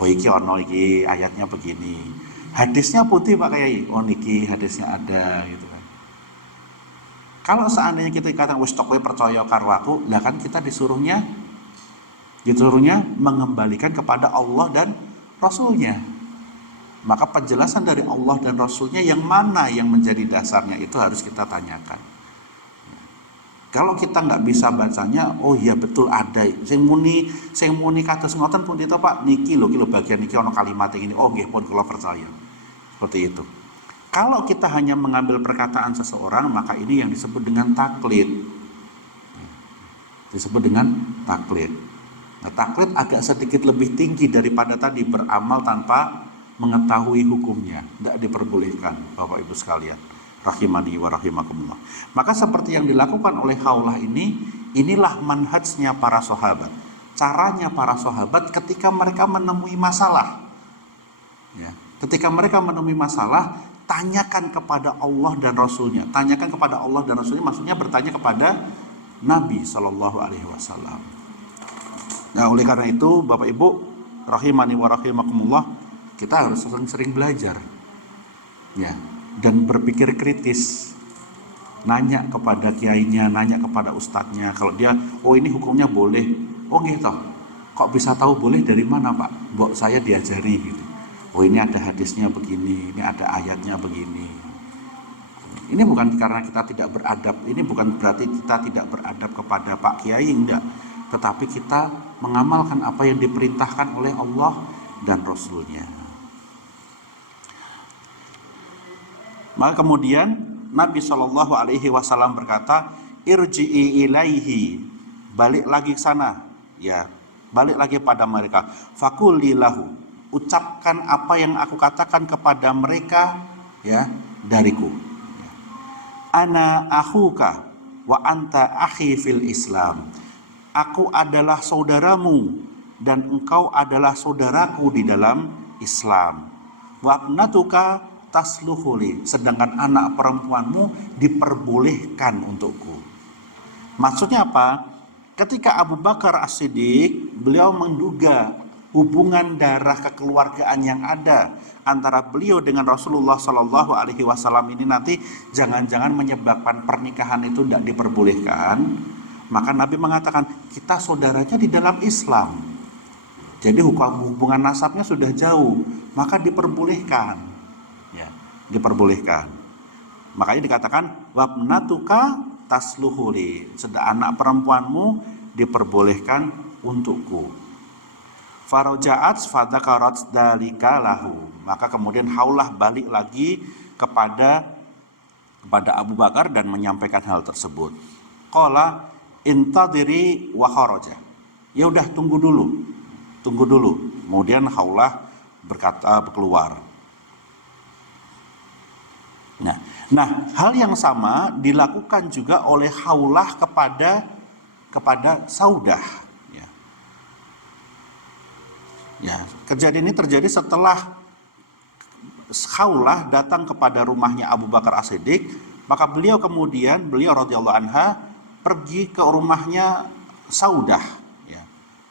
Oh iki ono iki ayatnya begini. Hadisnya pun tinggi Pak Kiai. Oh niki hadisnya ada gitu kan. Kalau seandainya kita katakan wis tok kowe percaya karo aku, lah kan kita disuruhnya mengembalikan kepada Allah dan Rasulnya. Maka penjelasan dari Allah dan Rasulnya yang mana yang menjadi dasarnya itu harus kita tanyakan. Kalau kita nggak bisa bacanya, oh iya betul ada. Sing muni kados ngoten pun itu Pak, niki lho bagian niki ono kalimat ini. Oh nggih pun kula percaya. Seperti itu. Kalau kita hanya mengambil perkataan seseorang, maka ini yang disebut dengan taklid. Disebut dengan taklid. Nah, taklid agak sedikit lebih tinggi daripada tadi beramal tanpa mengetahui hukumnya. Tidak diperbolehkan, Bapak Ibu sekalian. Rahimani wa rahimakumullah. Maka seperti yang dilakukan oleh Khawlah ini, inilah manhajnya para sahabat. Caranya para sahabat ketika mereka menemui masalah. Ya, ketika mereka menemui masalah, tanyakan kepada Allah dan Rasulnya. Tanyakan kepada Allah dan Rasulnya maksudnya bertanya kepada Nabi Shallallahu Alaihi Wasallam. Nah oleh karena itu Bapak Ibu rahimani wa rahimakumullah, kita harus sering-sering belajar, ya, dan berpikir kritis. Nanya kepada kiainya, nanya kepada ustadznya. Kalau dia, oh ini hukumnya boleh, oh gitu, Kok bisa tahu boleh dari mana Pak? Mbok saya diajari gitu. Oh ini ada hadisnya begini, ini ada ayatnya begini. Ini bukan karena kita tidak beradab, ini bukan berarti kita tidak beradab kepada Pak Kiai, enggak. Tetapi kita mengamalkan apa yang diperintahkan oleh Allah dan Rasulnya. Maka kemudian Nabi Shallallahu Alaihi Wasallam berkata, irji'i ilaihi, balik lagi ke sana, ya, balik lagi pada mereka. Fakulilahu, ucapkan apa yang aku katakan kepada mereka, ya, dariku. Ana akhuka wa anta akhi fil Islam. Aku adalah saudaramu dan engkau adalah saudaraku di dalam Islam. Wa abnatuka tasluhuli, sedangkan anak perempuanmu diperbolehkan untukku. Maksudnya apa? Ketika Abu Bakar As-Siddiq, beliau menduga hubungan darah kekeluargaan yang ada antara beliau dengan Rasulullah Shallallahu Alaihi Wasallam ini nanti jangan-jangan menyebabkan pernikahan itu tidak diperbolehkan, maka Nabi mengatakan kita saudaranya di dalam Islam, jadi hubungan nasabnya sudah jauh, maka diperbolehkan, ya, diperbolehkan. Makanya dikatakan wabnatuka tasluhuli, sedang anak perempuanmu diperbolehkan untukku. Farajaat fadzakarat dalika lahu, maka kemudian Haulah balik lagi kepada Abu Bakar dan menyampaikan hal tersebut. Qala intadiri wa kharaja, ya udah tunggu dulu. Kemudian Haulah berkata keluar. Nah, hal yang sama dilakukan juga oleh Haulah kepada Saudah. Ya, kejadian ini terjadi setelah Khawlah datang kepada rumahnya Abu Bakar As-Siddiq, maka beliau radhiyallahu anha pergi ke rumahnya Saudah, ya.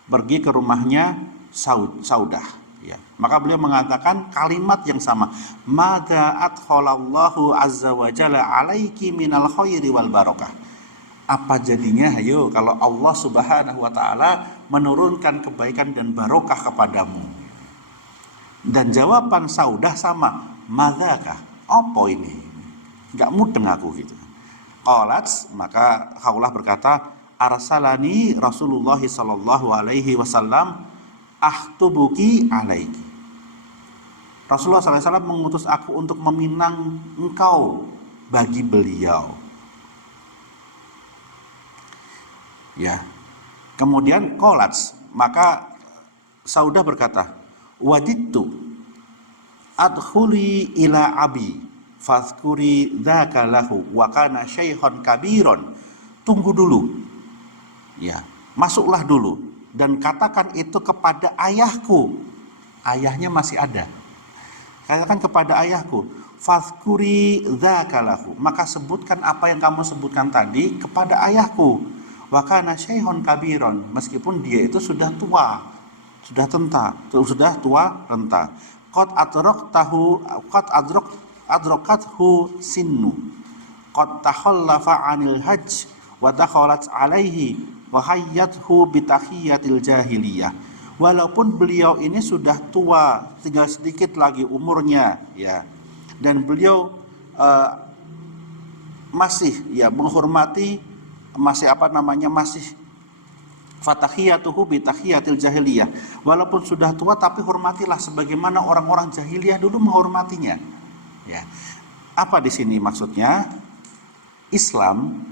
Pergi ke rumahnya Saudah, ya. Maka beliau mengatakan kalimat yang sama, "Madza adkhalallahu azza wa jalla 'alaiki minal khairi wal barakah." Apa jadinya ayo kalau Allah Subhanahu wa taala menurunkan kebaikan dan barokah kepadamu? Dan jawaban Saudah sama, madzakah? Apa ini? Enggak mudeng aku gitu. Qalat, maka Khawlah berkata, arsalani Rasulullah sallallahu alaihi wasallam ahtubuki alaiki. Rasulullah sallallahu alaihi wasallam mengutus aku untuk meminang engkau bagi beliau. Ya. Kemudian qalat, maka Saudah berkata, wajidtu adkhuli ila abi fadhkuri dzaka lahu wa kana syaikhan kabiron. Tunggu dulu, ya, masuklah dulu dan katakan itu kepada ayahku. Ayahnya masih ada. Katakan kepada ayahku, fadhkuri dzaka lahu, maka sebutkan apa yang kamu sebutkan tadi kepada ayahku. Wa kana syaikhan kabiron, meskipun dia itu sudah tua, sudah tua renta. Qad adrakathu sinnu qad takhallafa 'anil hajj wa dakhalat 'alaihi wa hayyathu bi tahiyatil jahiliyah. Walaupun beliau ini sudah tua, tinggal sedikit lagi umurnya, ya, dan beliau masih, ya, menghormati, masih fatahiyatuhu bi tahiyatil jahiliyah. Walaupun sudah tua tapi hormatilah sebagaimana orang-orang jahiliyah dulu menghormatinya. Ya. Apa di sini maksudnya? Islam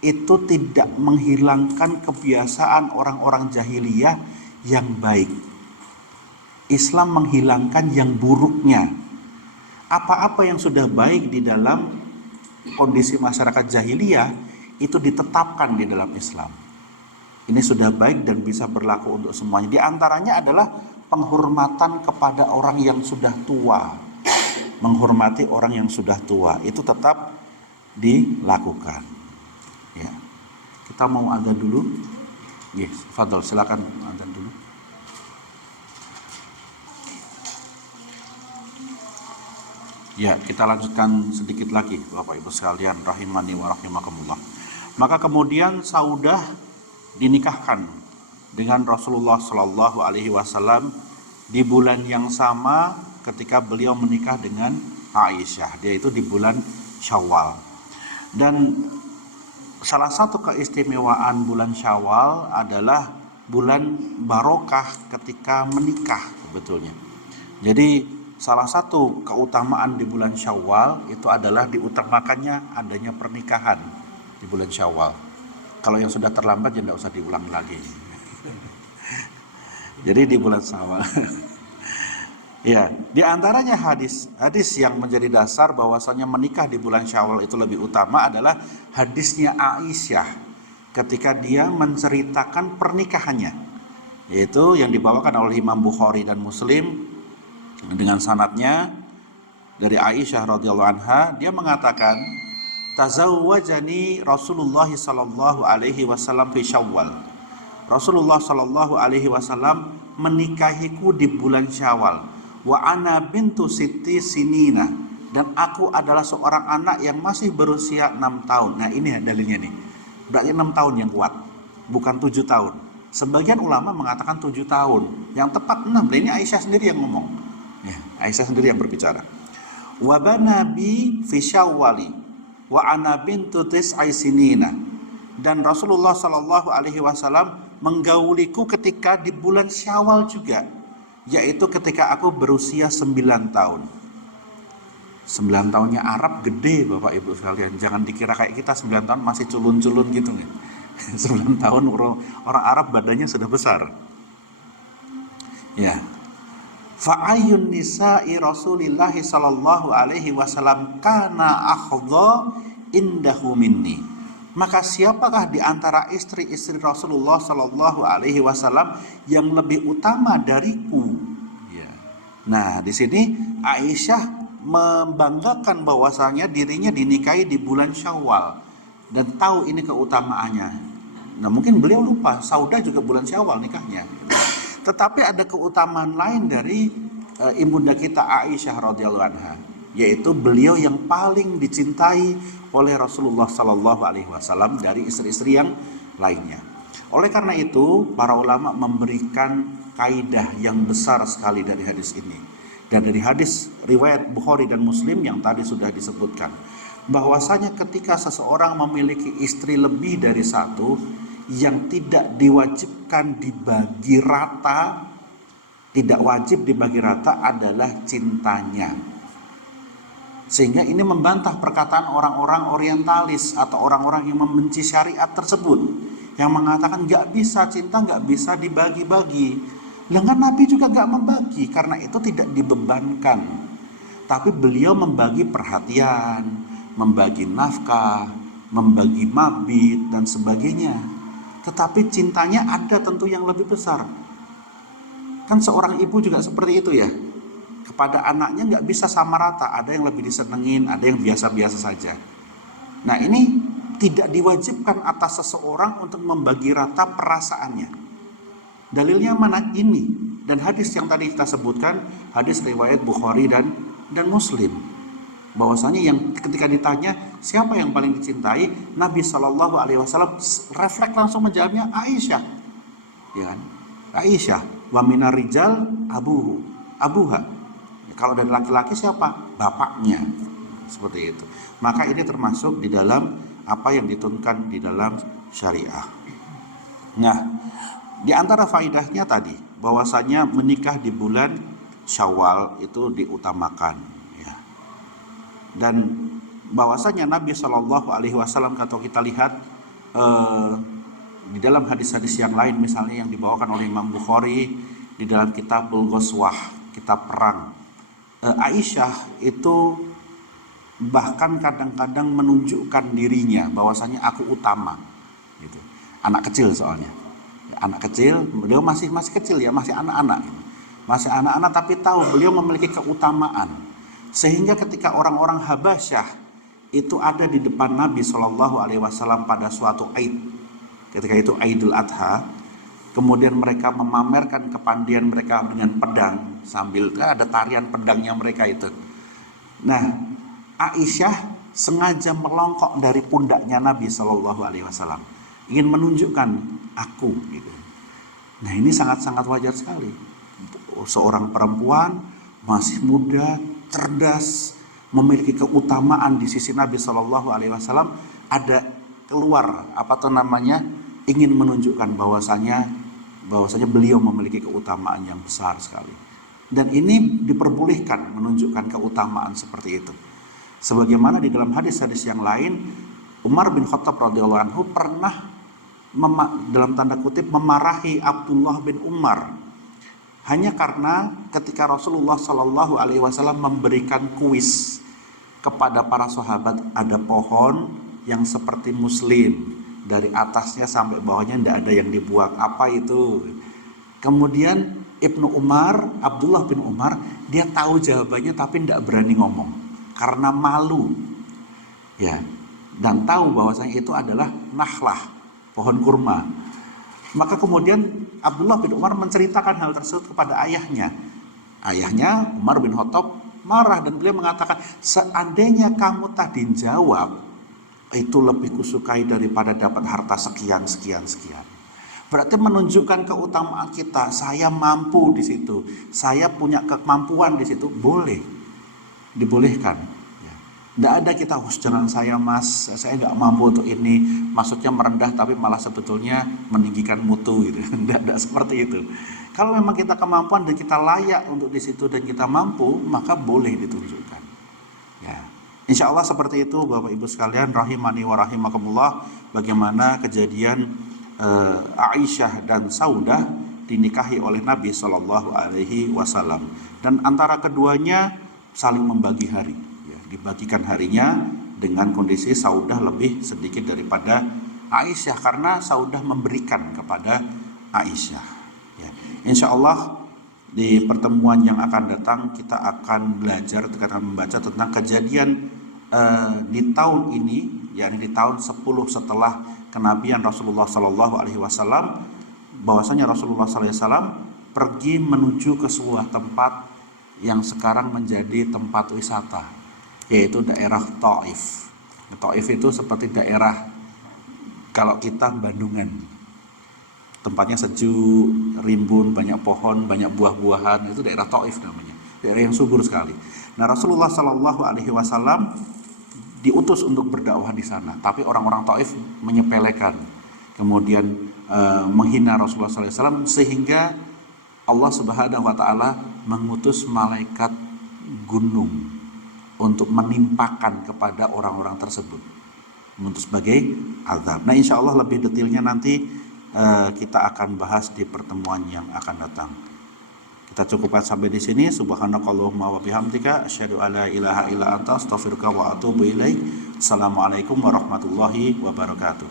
itu tidak menghilangkan kebiasaan orang-orang jahiliyah yang baik. Islam menghilangkan yang buruknya. Apa-apa yang sudah baik di dalam kondisi masyarakat jahiliyah itu ditetapkan di dalam Islam. Ini sudah baik dan bisa berlaku untuk semuanya. Di antaranya adalah penghormatan kepada orang yang sudah tua. Menghormati orang yang sudah tua itu tetap dilakukan. Ya. Kita mau adzan dulu. Yes, Fadol, silakan adzan dulu. Ya, kita lanjutkan sedikit lagi, Bapak Ibu sekalian, rahimani wa rahimakumullah. Maka kemudian Saudah dinikahkan dengan Rasulullah Shallallahu Alaihi Wasallam di bulan yang sama ketika beliau menikah dengan Aisyah, yaitu di bulan Syawal. Dan salah satu keistimewaan bulan Syawal adalah bulan barokah ketika menikah sebetulnya. Jadi salah satu keutamaan di bulan Syawal itu adalah diutamakannya adanya pernikahan di bulan Syawal. Kalau yang sudah terlambat ya tidak usah diulang lagi. Jadi di bulan Syawal. Ya, di antaranya hadis yang menjadi dasar bahwasanya menikah di bulan Syawal itu lebih utama adalah hadisnya Aisyah ketika dia menceritakan pernikahannya, yaitu yang dibawakan oleh Imam Bukhari dan Muslim dengan sanadnya dari Aisyah radhiyallahu anha. Dia mengatakan, tazawwajani Rasulullah sallallahu alaihi wasallam fi Syawal. Rasulullah sallallahu alaihi wasallam menikahiku di bulan Syawal. Wa ana bintu sitti sinina, dan aku adalah seorang anak yang masih berusia 6 tahun. Nah, ini dalilnya nih. Berarti 6 tahun yang kuat, bukan 7 tahun. Sebagian ulama mengatakan 7 tahun. Yang tepat 6. Ini Aisyah sendiri yang ngomong. Ya, Aisyah sendiri yang berbicara. Wa banabi fi Syawwali wa ana bintu tis'i sinina. Dan Rasulullah sallallahu alaihi wasallam menggauliku ketika di bulan Syawal juga, yaitu ketika aku berusia 9 tahun. 9 tahunnya Arab gede Bapak Ibu sekalian. Jangan dikira kayak kita 9 tahun masih culun-culun gitu nih. 9 tahun orang Arab badannya sudah besar. Ya. Fa'ayyun nisa'i Rasulillah sallallahu alaihi wasallam kana akhdha indahu minni. Maka siapakah di antara istri-istri Rasulullah sallallahu alaihi wasallam yang lebih utama dariku? Ya. Nah, di sini Aisyah membanggakan bahwasanya dirinya dinikahi di bulan Syawal dan tahu ini keutamaannya. Nah, mungkin beliau lupa Saudah juga bulan Syawal nikahnya. Tetapi ada keutamaan lain dari ibunda kita Aisyah radhiyallahu anha, yaitu beliau yang paling dicintai oleh Rasulullah sallallahu alaihi wasallam dari istri-istri yang lainnya. Oleh karena itu, para ulama memberikan kaidah yang besar sekali dari hadis ini. Dan dari hadis riwayat Bukhari dan Muslim yang tadi sudah disebutkan, bahwasanya ketika seseorang memiliki istri lebih dari satu, yang tidak diwajibkan dibagi rata, tidak wajib dibagi rata adalah cintanya. Sehingga ini membantah perkataan orang-orang orientalis atau orang-orang yang membenci syariat tersebut, yang mengatakan gak bisa cinta, gak bisa dibagi-bagi. Dengan Nabi juga gak membagi, karena itu tidak dibebankan. Tapi beliau membagi perhatian, membagi nafkah, membagi mabit dan sebagainya. Tetapi cintanya ada tentu yang lebih besar. Kan seorang ibu juga seperti itu ya. Kepada anaknya nggak bisa sama rata. Ada yang lebih disenengin, ada yang biasa-biasa saja. Nah, ini tidak diwajibkan atas seseorang untuk membagi rata perasaannya. Dalilnya mana? Ini. Dan hadis yang tadi kita sebutkan, hadis riwayat Bukhari dan Muslim. Bahwasanya yang ketika ditanya siapa yang paling dicintai, Nabi Shallallahu Alaihi Wasallam refleks langsung menjawabnya Aisyah, ya kan? Aisyah, wa minar rijal abuha. Kalau dari laki-laki siapa? Bapaknya. Seperti itu. Maka ini termasuk di dalam apa yang diturunkan di dalam syariah. Nah, di antara faidahnya tadi bahwasanya menikah di bulan Syawal itu diutamakan. Dan bahwasanya Nabi Shallallahu Alaihi Wasallam, kalau kita lihat di dalam hadis-hadis yang lain, misalnya yang dibawakan oleh Imam Bukhari di dalam Kitabul Ghazwah, kitab perang, Aisyah itu bahkan kadang-kadang menunjukkan dirinya bahwasanya aku utama, gitu. Anak kecil soalnya, anak kecil, beliau masih kecil ya, masih anak-anak, gitu. Masih anak-anak tapi tahu beliau memiliki keutamaan. Sehingga ketika orang-orang Habasyah itu ada di depan Nabi Shallallahu Alaihi Wasallam pada suatu Aid, ketika itu Aidul Adha, kemudian mereka memamerkan kepandian mereka dengan pedang sambil ada tarian pedangnya mereka itu. Nah, Aisyah sengaja melongkok dari pundaknya Nabi Shallallahu Alaihi Wasallam, ingin menunjukkan aku, gitu. Nah ini sangat-sangat wajar sekali. Seorang perempuan masih muda, cerdas, memiliki keutamaan di sisi Nabi Shallallahu Alaihi Wasallam, ada keluar apa tuh namanya, ingin menunjukkan bahwasanya beliau memiliki keutamaan yang besar sekali. Dan ini diperbolehkan menunjukkan keutamaan seperti itu. Sebagaimana di dalam hadis-hadis yang lain, Umar bin Khattab radhiyallahu anhu pernah dalam tanda kutip memarahi Abdullah bin Umar hanya karena ketika Rasulullah Shallallahu Alaihi Wasallam memberikan kuis kepada para sahabat, ada pohon yang seperti muslim, dari atasnya sampai bawahnya tidak ada yang dibuang, apa itu? Kemudian Ibnu Umar, Abdullah bin Umar, dia tahu jawabannya tapi tidak berani ngomong karena malu, ya, dan tahu bahwasanya itu adalah nakhlah, pohon kurma. Maka kemudian Abdullah bin Umar menceritakan hal tersebut kepada ayahnya. Ayahnya Umar bin Khattab marah dan beliau mengatakan, seandainya kamu tadi jawab itu lebih kusukai daripada dapat harta sekian. Berarti menunjukkan keutamaan kita. Saya mampu di situ, saya punya kemampuan di situ, boleh, dibolehkan. Tidak ada kita, jangan saya mas, saya nggak mampu untuk ini, maksudnya merendah tapi malah sebetulnya meninggikan mutu gitu. Tidak seperti itu. Kalau memang kita kemampuan dan kita layak untuk di situ dan kita mampu, maka boleh ditunjukkan. Ya, insya Allah seperti itu Bapak Ibu sekalian, rahimani wa rahimakumullah, bagaimana kejadian Aisyah dan Saudah dinikahi oleh Nabi Shallallahu Alaihi Wasallam, dan antara keduanya saling membagi hari. Dibagikan harinya dengan kondisi Saudah lebih sedikit daripada Aisyah karena Saudah memberikan kepada Aisyah. Ya. Insya Allah di pertemuan yang akan datang kita akan belajar, kita akan membaca tentang kejadian di tahun ini, yakni di tahun 10 setelah kenabian Rasulullah Sallallahu Alaihi Wasallam, bahwasanya Rasulullah Sallallahu Alaihi Wasallam pergi menuju ke sebuah tempat yang sekarang menjadi tempat wisata, yaitu daerah Taif. Taif itu seperti daerah kalau kita Bandungan, tempatnya sejuk, rimbun, banyak pohon, banyak buah-buahan, itu daerah Taif namanya, daerah yang subur sekali. Nah Rasulullah Shallallahu Alaihi Wasallam diutus untuk berdakwah di sana, tapi orang-orang Taif menyepelekan, kemudian menghina Rasulullah Sallallahu Alaihi Wasallam, sehingga Allah Subhanahu Wa Taala mengutus malaikat gunung untuk menimpakan kepada orang-orang tersebut untuk sebagai azab. Nah insya Allah lebih detailnya nanti kita akan bahas di pertemuan yang akan datang. Kita cukupkan sampai di sini. Subhanakallahumma wa bihamdika asyhadu alla ilaha illa anta astaghfiruka wa atubu ilaik. Assalamualaikum warahmatullahi wabarakatuh.